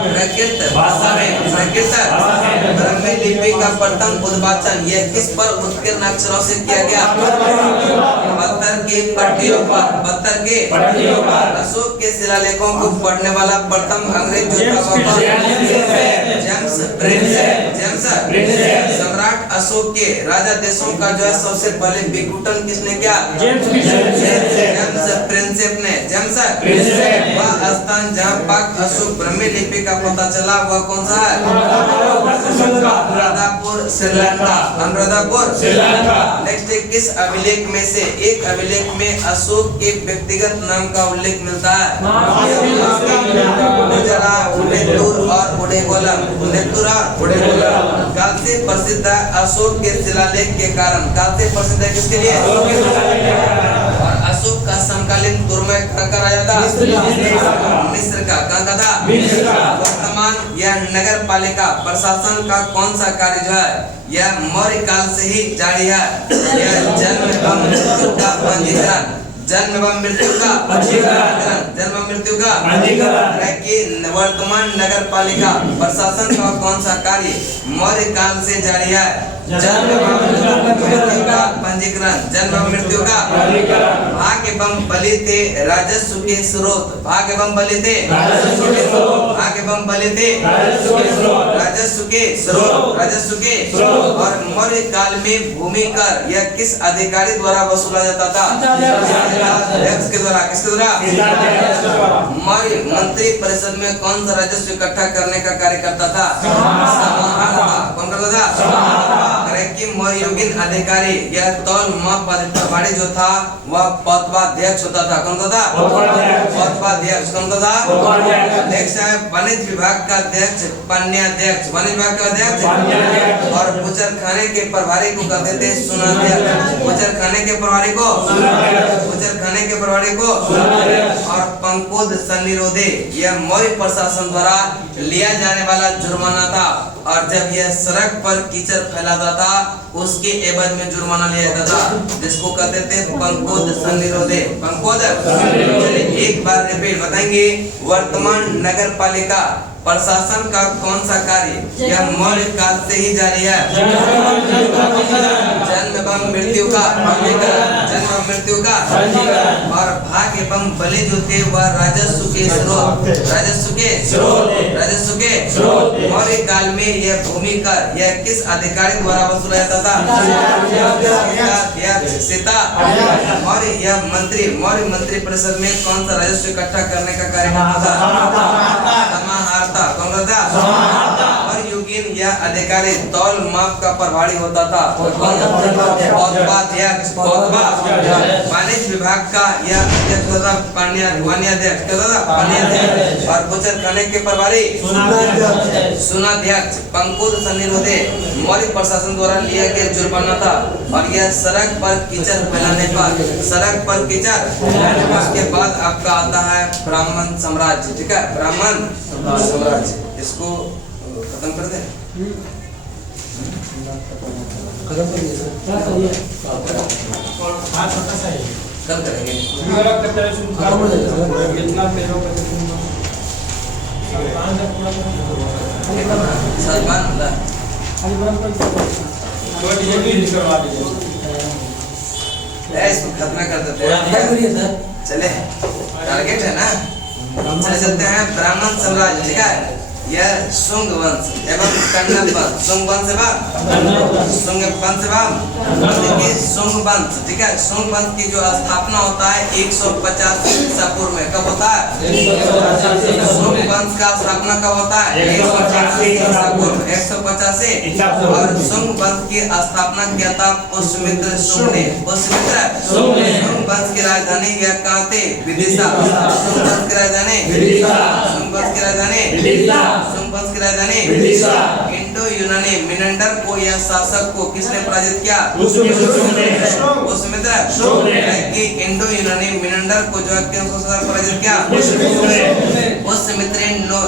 प्राकृत भाषा में। प्राकृत। ब्राह्मी लिपि का प्रथम उद्वाचन यह किस पर उत्कीर्ण अक्षरों से किया गया? पत्थर के पट्टियों पर। पत्थर के पट्टियों पर। अशोक के शिलालेखों को पढ़ने वाला प्रथम अंग्रेज जो था जेम्स प्रिंसेप। सम्राट अशोक के राजा देशों का जो है सबसे पहले विघटन किसने किया? जेम्स प्रिंसेप ने। James Prinsep. वह स्थान जहाँ पाक अशोक ब्राह्मी लिपि का पता चला वह कौन सा है? अनुराधापुर श्रीलंका। अनुराधापुर श्रीलंका। नेक्स्ट किस अभिलेख में से एक अभिलेख में अशोक के व्यक्तिगत नाम का उल्लेख मिलता है? काल से प्रसिद्ध अशोक के शिलालेख के कारण। काल से प्रसिद्ध है किसके लिए? और अशोक का समकालीन तुर्मय कहाँ कराया था? मिस्र का। कहाँ का था? वर्तमान यह नगर पालिका प्रशासन का कौन सा कार्य जो है यह मौर्य काल से ही जारी है? यह जन्म एवं मृत्यु का पंजीकरण। जन्म एवं मृत्यु का पंजीकरण। जन्म मृत्यु का पंजीकरण। वर्तमान नगर पालिका प्रशासन का कौन सा कार्य मौर्य काल से जारी है? जन्म एवं मृत्यु का पंजीकरण। जन्म एवं मृत्यु का पंजीकरण। भाग एवं बलि थे राजस्व के स्रोत। भाग एवं बलि थे भाग एवं बलि थे राजस्व के स्रोत। और मौर्य काल में भूमि कर यह किस अधिकारी द्वारा वसूला जाता था? के द्वारा। किसके द्वारा? मौर्य मंत्री परिषद में कौन सा राजस्व इकट्ठा करने का कार्य करता था? कौन करता था? मौर्ययुगीन अधिकारी यह तौल माप प्रभारी जो था वह पदवाध्यक्ष होता था। कौन था? पदवाध्यक्ष। कौन था? नेक्स्ट है वाणिज्य विभाग का अध्यक्ष पन्याध्यक्ष। वाणिज्य विभाग का अध्यक्ष। और बुचर खाने के प्रभारी को कहते थे सुनाध्यक्ष। बुचर खाने के प्रभारी को और पंकोद सन्निरोधे यह मौर्य प्रशासन द्वारा लिया जाने वाला जुर्माना था। और जब यह सड़क पर कीचड़ फैलाता था उसके एवज में जुर्माना लिया जाता था जिसको कहते थे पंकोद सन्निरोधे। पंकोद। एक बार रिपीट बताएंगे। वर्तमान नगर पालिका प्रशासन का कौन सा कार्य यह मौर्य काल से ही जारी है? जन्म एवं मृत्यु का पंजीकरण। एवं मृत्यु का और भाग एवं बलि जो थे वह राजस्व के स्रोत मौर्य काल में यह भूमि कर यह किस अधिकारी द्वारा वसूला जाता था? सीता। और यह मौर्य मंत्री परिषद में कौन सा राजस्व इकट्ठा करने का कार्य करता था? समाहर्ता। कौन था? और योगीन यह अधिकारी तौल माप का प्रभारी होता था। वाणिज्य विभाग का यह अध्यक्ष होता वाण्याध्यक्ष और बचत खाने के प्रभारी सुनाध्यक्ष। पंकुद सन्निरोधे मौर्य प्रशासन द्वारा लिया गया जुर्माना था और यह सड़क पर कीचड़ फैलाने पर उसके बाद आपका आता है ब्राह्मण साम्राज्य। ठीक है, ब्राह्मण साम्राज्य। इसको खत्म कर दे। कल करेंगे। इसको खत्म कर देते हैं। चले, टारगेट है ना। चलते हैं ब्राह्मण साम्राज्य। ठीक है, यह शुंग वंश एवं कण्व वंश। शुंग वंश शुंग वंश। ठीक है, शुंग वंश की जो स्थापना होता है 150 ईसा पूर्व में। कब होता है? शुंग वंश का स्थापना कब होता है? 150 ईसा पूर्व। 150 और शुंग वंश की स्थापना किया था पुष्यमित्र शुंग ने। शुंग वंश की राजधानी यह कहाँ थी? विदिशा। शुंग वंश की राजधानी इंडो यूनानी मिनंडर को या शासक को किसने पराजित किया? पुष्यमित्र। इंडो यूनानी मिनंडर को जो है पराजित किया? पुष्यमित्र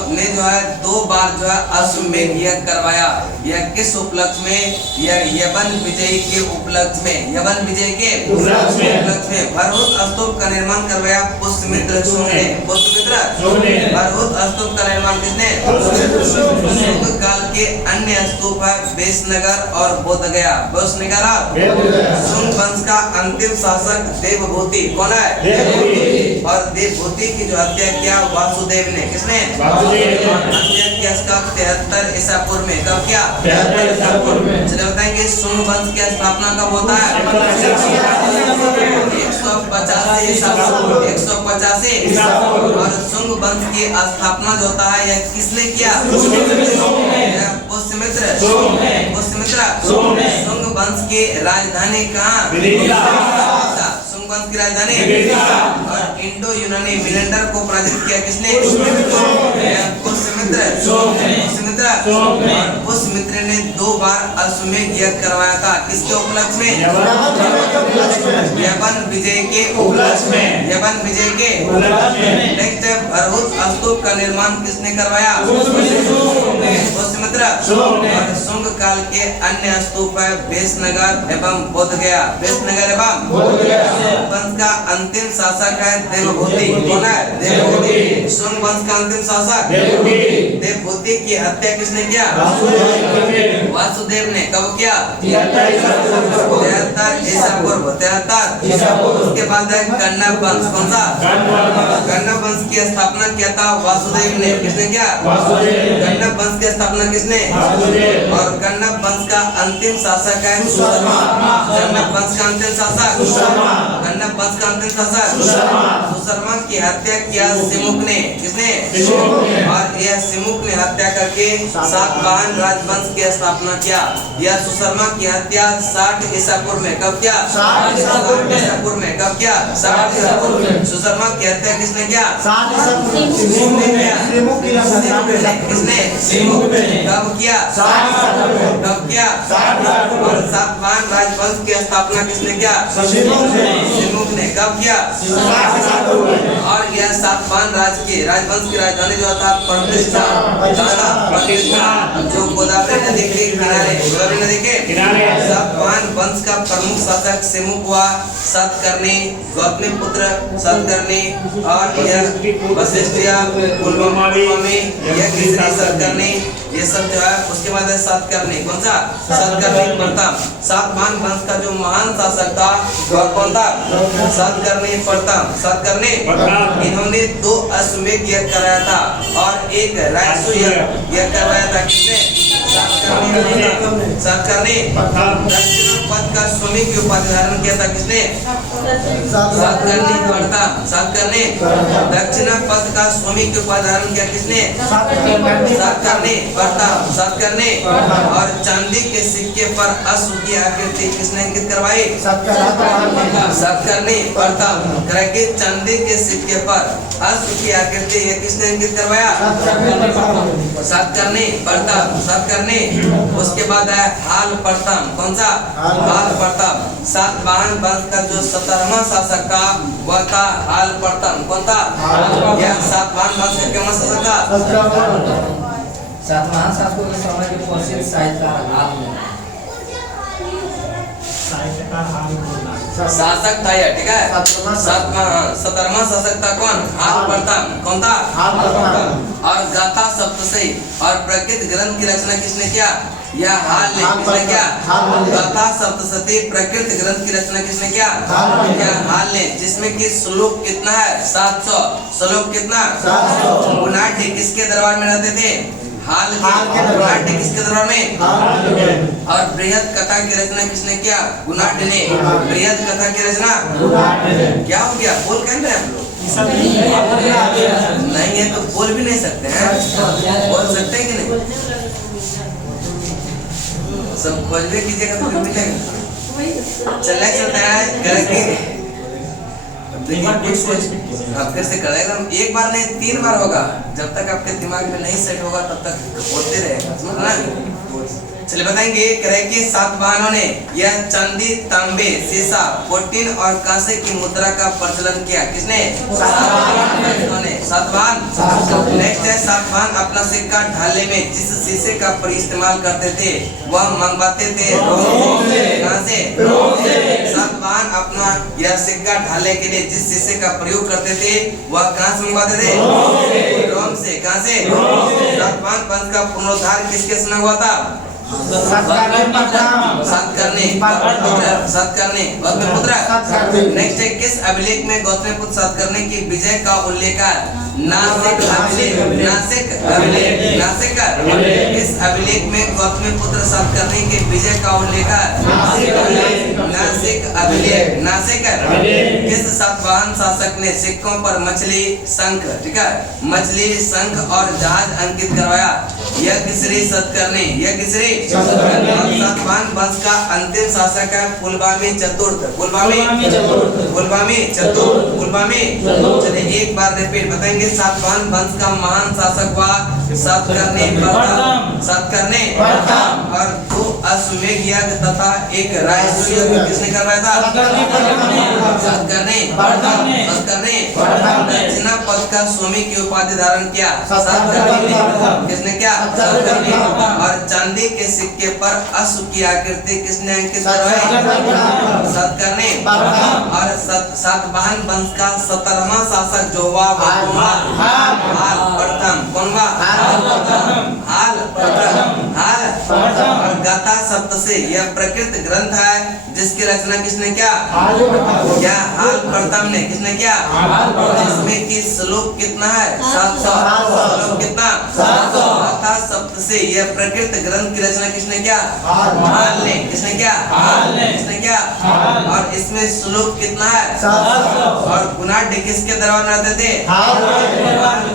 ने जो है 2 बार जो है अश्वमेध यज्ञ करवाया। यह किस उपलक्ष्य में? यह यवन विजय के उपलक्ष्य में। भरहुत स्तूप का निर्माण करवाया पुष्यमित्र शुंग ने। भरहुत स्तूप का निर्माण किसने? शुंग काल के अन्य स्तूप है बेसनगर और बोधगया। शुंग वंश का अंतिम शासक देवभूति। कौन है? और देवभूति की जो हत्या किया वासुदेव ने। किसने? हत्या किया इसका 73 ईसा पूर्व में। कब किया? 73 ईसा पूर्व में। चलिए बताएंगे शुंग वंश की स्थापना कब होता है? 185 ईसा पूर्व। 185 और शुंग वंश की स्थापना जो होता है यह किसने किया? पुष्यमित्र। शुंग वंश की राजधानी कहाँ? शुंग वंश की राजधानी। और इंडो यूनानी मिनंडर को पराजित किया किसने? पुष्यमित्र ने 2 बार अश्वमेध यज्ञ करवाया था। किसके उपलक्ष्य में? यवन विजय के उपलक्ष्य में। नेक्स्ट है भरहुत स्तूप का निर्माण किसने करवाया? पुष्यमित्र। और शुंग काल के अन्य स्तूप है बेसनगर एवं बोधगया। वंश का अंतिम शासक है देवभूति। कौन है? देवभूति। शुंग वंश का अंतिम शासक देवभूति की हत्या किसने किया? वासुदेव ने। कब किया? 73 ईसा पूर्व। उसके बाद है कण्व वंश। कौन सा? कण्व वंश की स्थापना किया था वासुदेव ने। किसने किया? कण्व वंश की स्थापना किसने? और कण्व वंश का अंतिम शासक है सुशर्मा। सुशर्मा की हत्या किया सिमुक ने। किसने? और यह सिमुक ने हत्या करके सातवाहन राजवंश की स्थापना किया। यह सुशर्मा की हत्या 60 ईसा पूर्व में। कब किया? 60 ईसा पूर्व में। कब किया? 60 ईसा पूर्व में। सुशर्मा की हत्या किसने किया? किसने? कब किया? और सातवाहन राजवंश की स्थापना किसने किया? सिमुक ने। कब किया? और यह सातवाहन राजवंश की राजधानी जो था प्रतिष्ठा जो गोदावरी नदी के किनारे सातवाहन वंश वंश का प्रमुख शासक सेमुक हुआ। सातकर्णी, गौतमीपुत्र, सातकर्णी और यह वशिष्ठिया, पुलमावी, यह किसरी सातकर्णी, ये सब जो है। उसके बाद है सातकर्णी, कौन सा? सातकर्णी प्रथम। सातवाहन वंश का जो महान शासक था वह कौन था? सातकर्णी प्रथम। सातकर्णी, इन्होंने 2 अश्वमेध यज्ञ कराया था और एक राजसूय यज्ञ करवाया था। किसने? सातकर्णी। दक्षिण पद का स्वामी की उपाधि धारण किया था। किसने? सातकर्णी प्रथम। सातकर्णी दक्षिण पद का स्वामी की उपाधि धारण किया। किसने? सातकर्णी प्रथम। सातकर्णी और चांदी के सिक्के पर अश्व की आकृति किसने अंकित करवाई? सातकर्णी प्रथम। करके चांदी के सिक्के पर अश्व की आकृति ये किसने अंकित करवाया? सातकर्णी प्रथम। सातकर्णी। उसके बाद है हाल प्रथम। कौन सा? हाल प्रथम। सातवाहन वंश का जो 17वां शासक था वह था हाल प्रथम। कौन था? यह सातवाहन वंश का क्या शासक था? सातवाहन शासकों के समय के प्रसिद्ध साहित्यकार शासक था यह, ठीक है। 17वां शासक था कौन? हाल प्रथम। कौन था? और गाथा सप्तशती और प्रकृत ग्रंथ की रचना किसने किया? यह हाल ने। किसने किया? गाथा सप्तशती प्रकृत ग्रंथ की रचना किसने किया? यह हाल ने, जिसमें कि श्लोक कितना है? 700। श्लोक कितना? 700। गुनाढ्य किसके दरबार में रहते थे? हाल के। गुनाढ्य किसके दरबार में? और बृहद कथा की रचना किसने किया? गुनाढ्य ने। बृहद कथा की रचना क्या हो गया? बोल कह रहे हैं हम लोग? नहीं है तो बोल भी नहीं सकते हैं। बोल सकते हैं कि नहीं? सब खोजबे कीजिएगा तो मिलेगा। चलता है देखिए कुछ आप फिर से करेगा। एक बार नहीं 3 बार होगा। जब तक आपके दिमाग में नहीं सेट होगा तब तक होते रहेगा। समझ ना? चलिए बताएंगे। करें कि सातवाहनों ने यह चांदी, तांबे, सीसा, पोटीन और कांसे की मुद्रा का प्रचलन किया। किसने? सातवाहन। नेक्स्ट है सातवाहन अपना सिक्का ढालने में जिस शीशे का इस्तेमाल करते थे वह मंगवाते थे रोम से। कहां से? सातवाहन अपना यह सिक्का ढालने के लिए जिस शीशे का प्रयोग करते थे वह कहां से मंगवाते थे? रोम से। कहां से? सातवाहन वंश का पुनरुद्धार किसके समय हुआ था? सातकर्णी। गौतमीपुत्र। नेक्स्ट है किस अभिलेख में गौतमीपुत्र सातकर्णी की विजय का उल्लेख है? नासिक अभिलेख। नासिक अभिलेख। नासिक इस अभिलेख में गौतमीपुत्र सातकर्णी के विजय का उल्लेख है? नासिक अभिलेख। नासिक किस सातवाहन शासक ने सिक्कों पर मछली, शंख, ठीक है, मछली, शंख और जहाज अंकित करवाया? यह किसरी सातकर्णी। यह किसरी? सातवाहन वंश का अंतिम शासक है पुलमावी चतुर्थ। पुलमावी चतुर्थ। पुलमावी। चलिए एक बार रिपीट बताएंगे। सातवाहन वंश का महान शासक हुआ सातकर्णी प्रथम। सातकर्णी और 2 अश्वमेध यज्ञ तथा एक राजसूय यज्ञ किसने करवाया था? सातकर्णी। सातकर्णी दक्षिण पद का स्वामी की उपाधि धारण किया। सातकर्णी ने। किसने किया? सातकर्णी। और चांदी के सिक्के पर अश्व की आकृति किसने अंकित करवाई? सातकर्णी। और सातवाहन वंश का 17वां शासक जो हुआ हाल प्रथम। कौन हुआ? हाल प्रथम। हाल और गाथा सप्तशती यह प्रकृत ग्रंथ है जिसकी रचना किसने किया? क्या? हाल प्रथम ने। किसने किया? जिसमें कि श्लोक कितना है? 700। श्लोक कितना? 700। गाथा सप्तशती यह प्रकृत ग्रंथ की रचना किसने किया? हाल ने। किसने किया? किसने किया? और इसमें श्लोक कितना है? 700। और गुनाढ्य किसके दरबार में रहते थे? हाल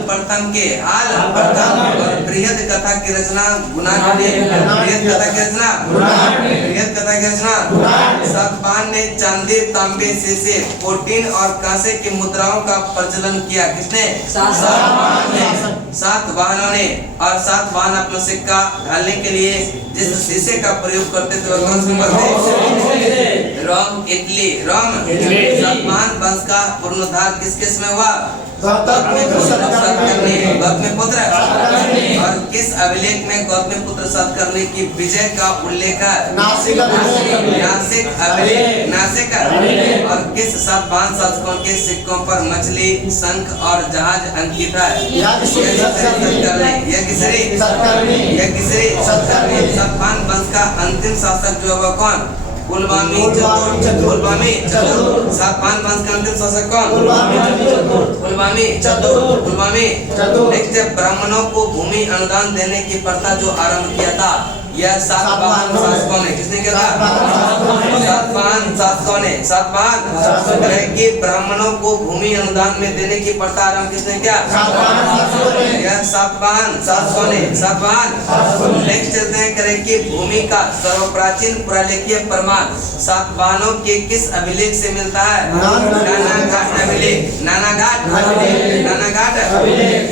प्रथम के। हाल प्रथम। और बृहद कथा की रचना गुनाढ्य ने। बृहद कथा की रचना बृहद कथा की रचना सातवाहन ने चांदी, तांबे, शीशे, पोटीन और कांसे की मुद्राओं का प्रचलन किया। किसने? सातवाहनों ने। और सातवाहन अपना सिक्का ढालने के लिए जिस शीशे का प्रयोग करते थे वह कौन से थे? रोम, इटली। रोम। सातवाहन वंश का पुनरुद्धार किसके समय हुआ? गौतमीपुत्र। और किस अभिलेख में गौतमीपुत्र सातकर्णी की विजय का उल्लेख है? नासिक अभिलेख नासिक और किस सातवाहन शासकों के सिक्कों पर मछली, शंख और जहाज अंकित है? सातवाहन वंश का अंतिम शासक जो है वह कौन? पुलवामी चतुर। सातवाहन वंश का अंतिम शासक कौन? पुलवामी चतुर। नेक्स्ट है ब्राह्मणों को भूमि अनुदान देने की प्रथा जो आरंभ किया था, यह सातवाहन शासकों ने। किसने किया था? सातवाहन शासकों ने। कि ब्राह्मणों को भूमि अनुदान में देने की प्रथा आरंभ किसने किया? यह सातवाहन शासकों ने। नेक्स्ट चलते हैं करें कि भूमि का सर्वप्राचीन पुरालेखीय प्रमाण सातवाहनों के किस अभिलेख से मिलता है? नानाघाट अभिलेख। नानाघाट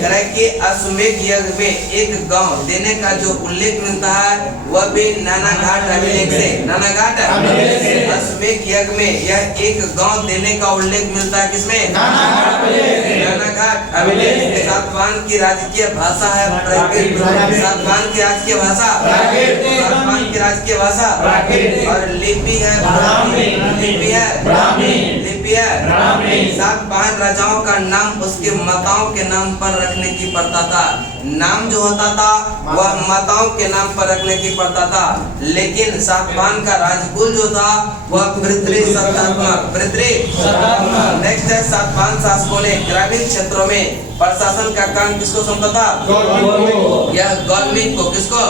करें कि अश्वमेध यज्ञ में एक गांव देने का जो उल्लेख मिलता है वह भी नानाघाट अभिलेख से। अश्वमेध यज्ञ में यह एक गांव देने का उल्लेख मिलता है किसमें? नानाघाट अभिलेख। सातवाहन की राजकीय भाषा है प्राकृत। सातवाहन की राजकीय भाषा और लिपि है सातवाहन राजाओं का नाम उसके माताओं के नाम पर रखने की प्रथा था। नाम जो होता था वह माताओं के नाम पर रखने की प्रथा था, लेकिन सातवाहन का राजकुल जो था वह पितृसत्तात्मक। नेक्स्ट है सातवाहन शासकों ने ग्रामीण क्षेत्रों में प्रशासन का काम किसको सौंपा था? यह गवर्नमेंट को। किसको?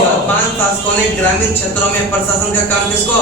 सातवाहन शासकों ने ग्रामीण क्षेत्रों में प्रशासन का काम किसको?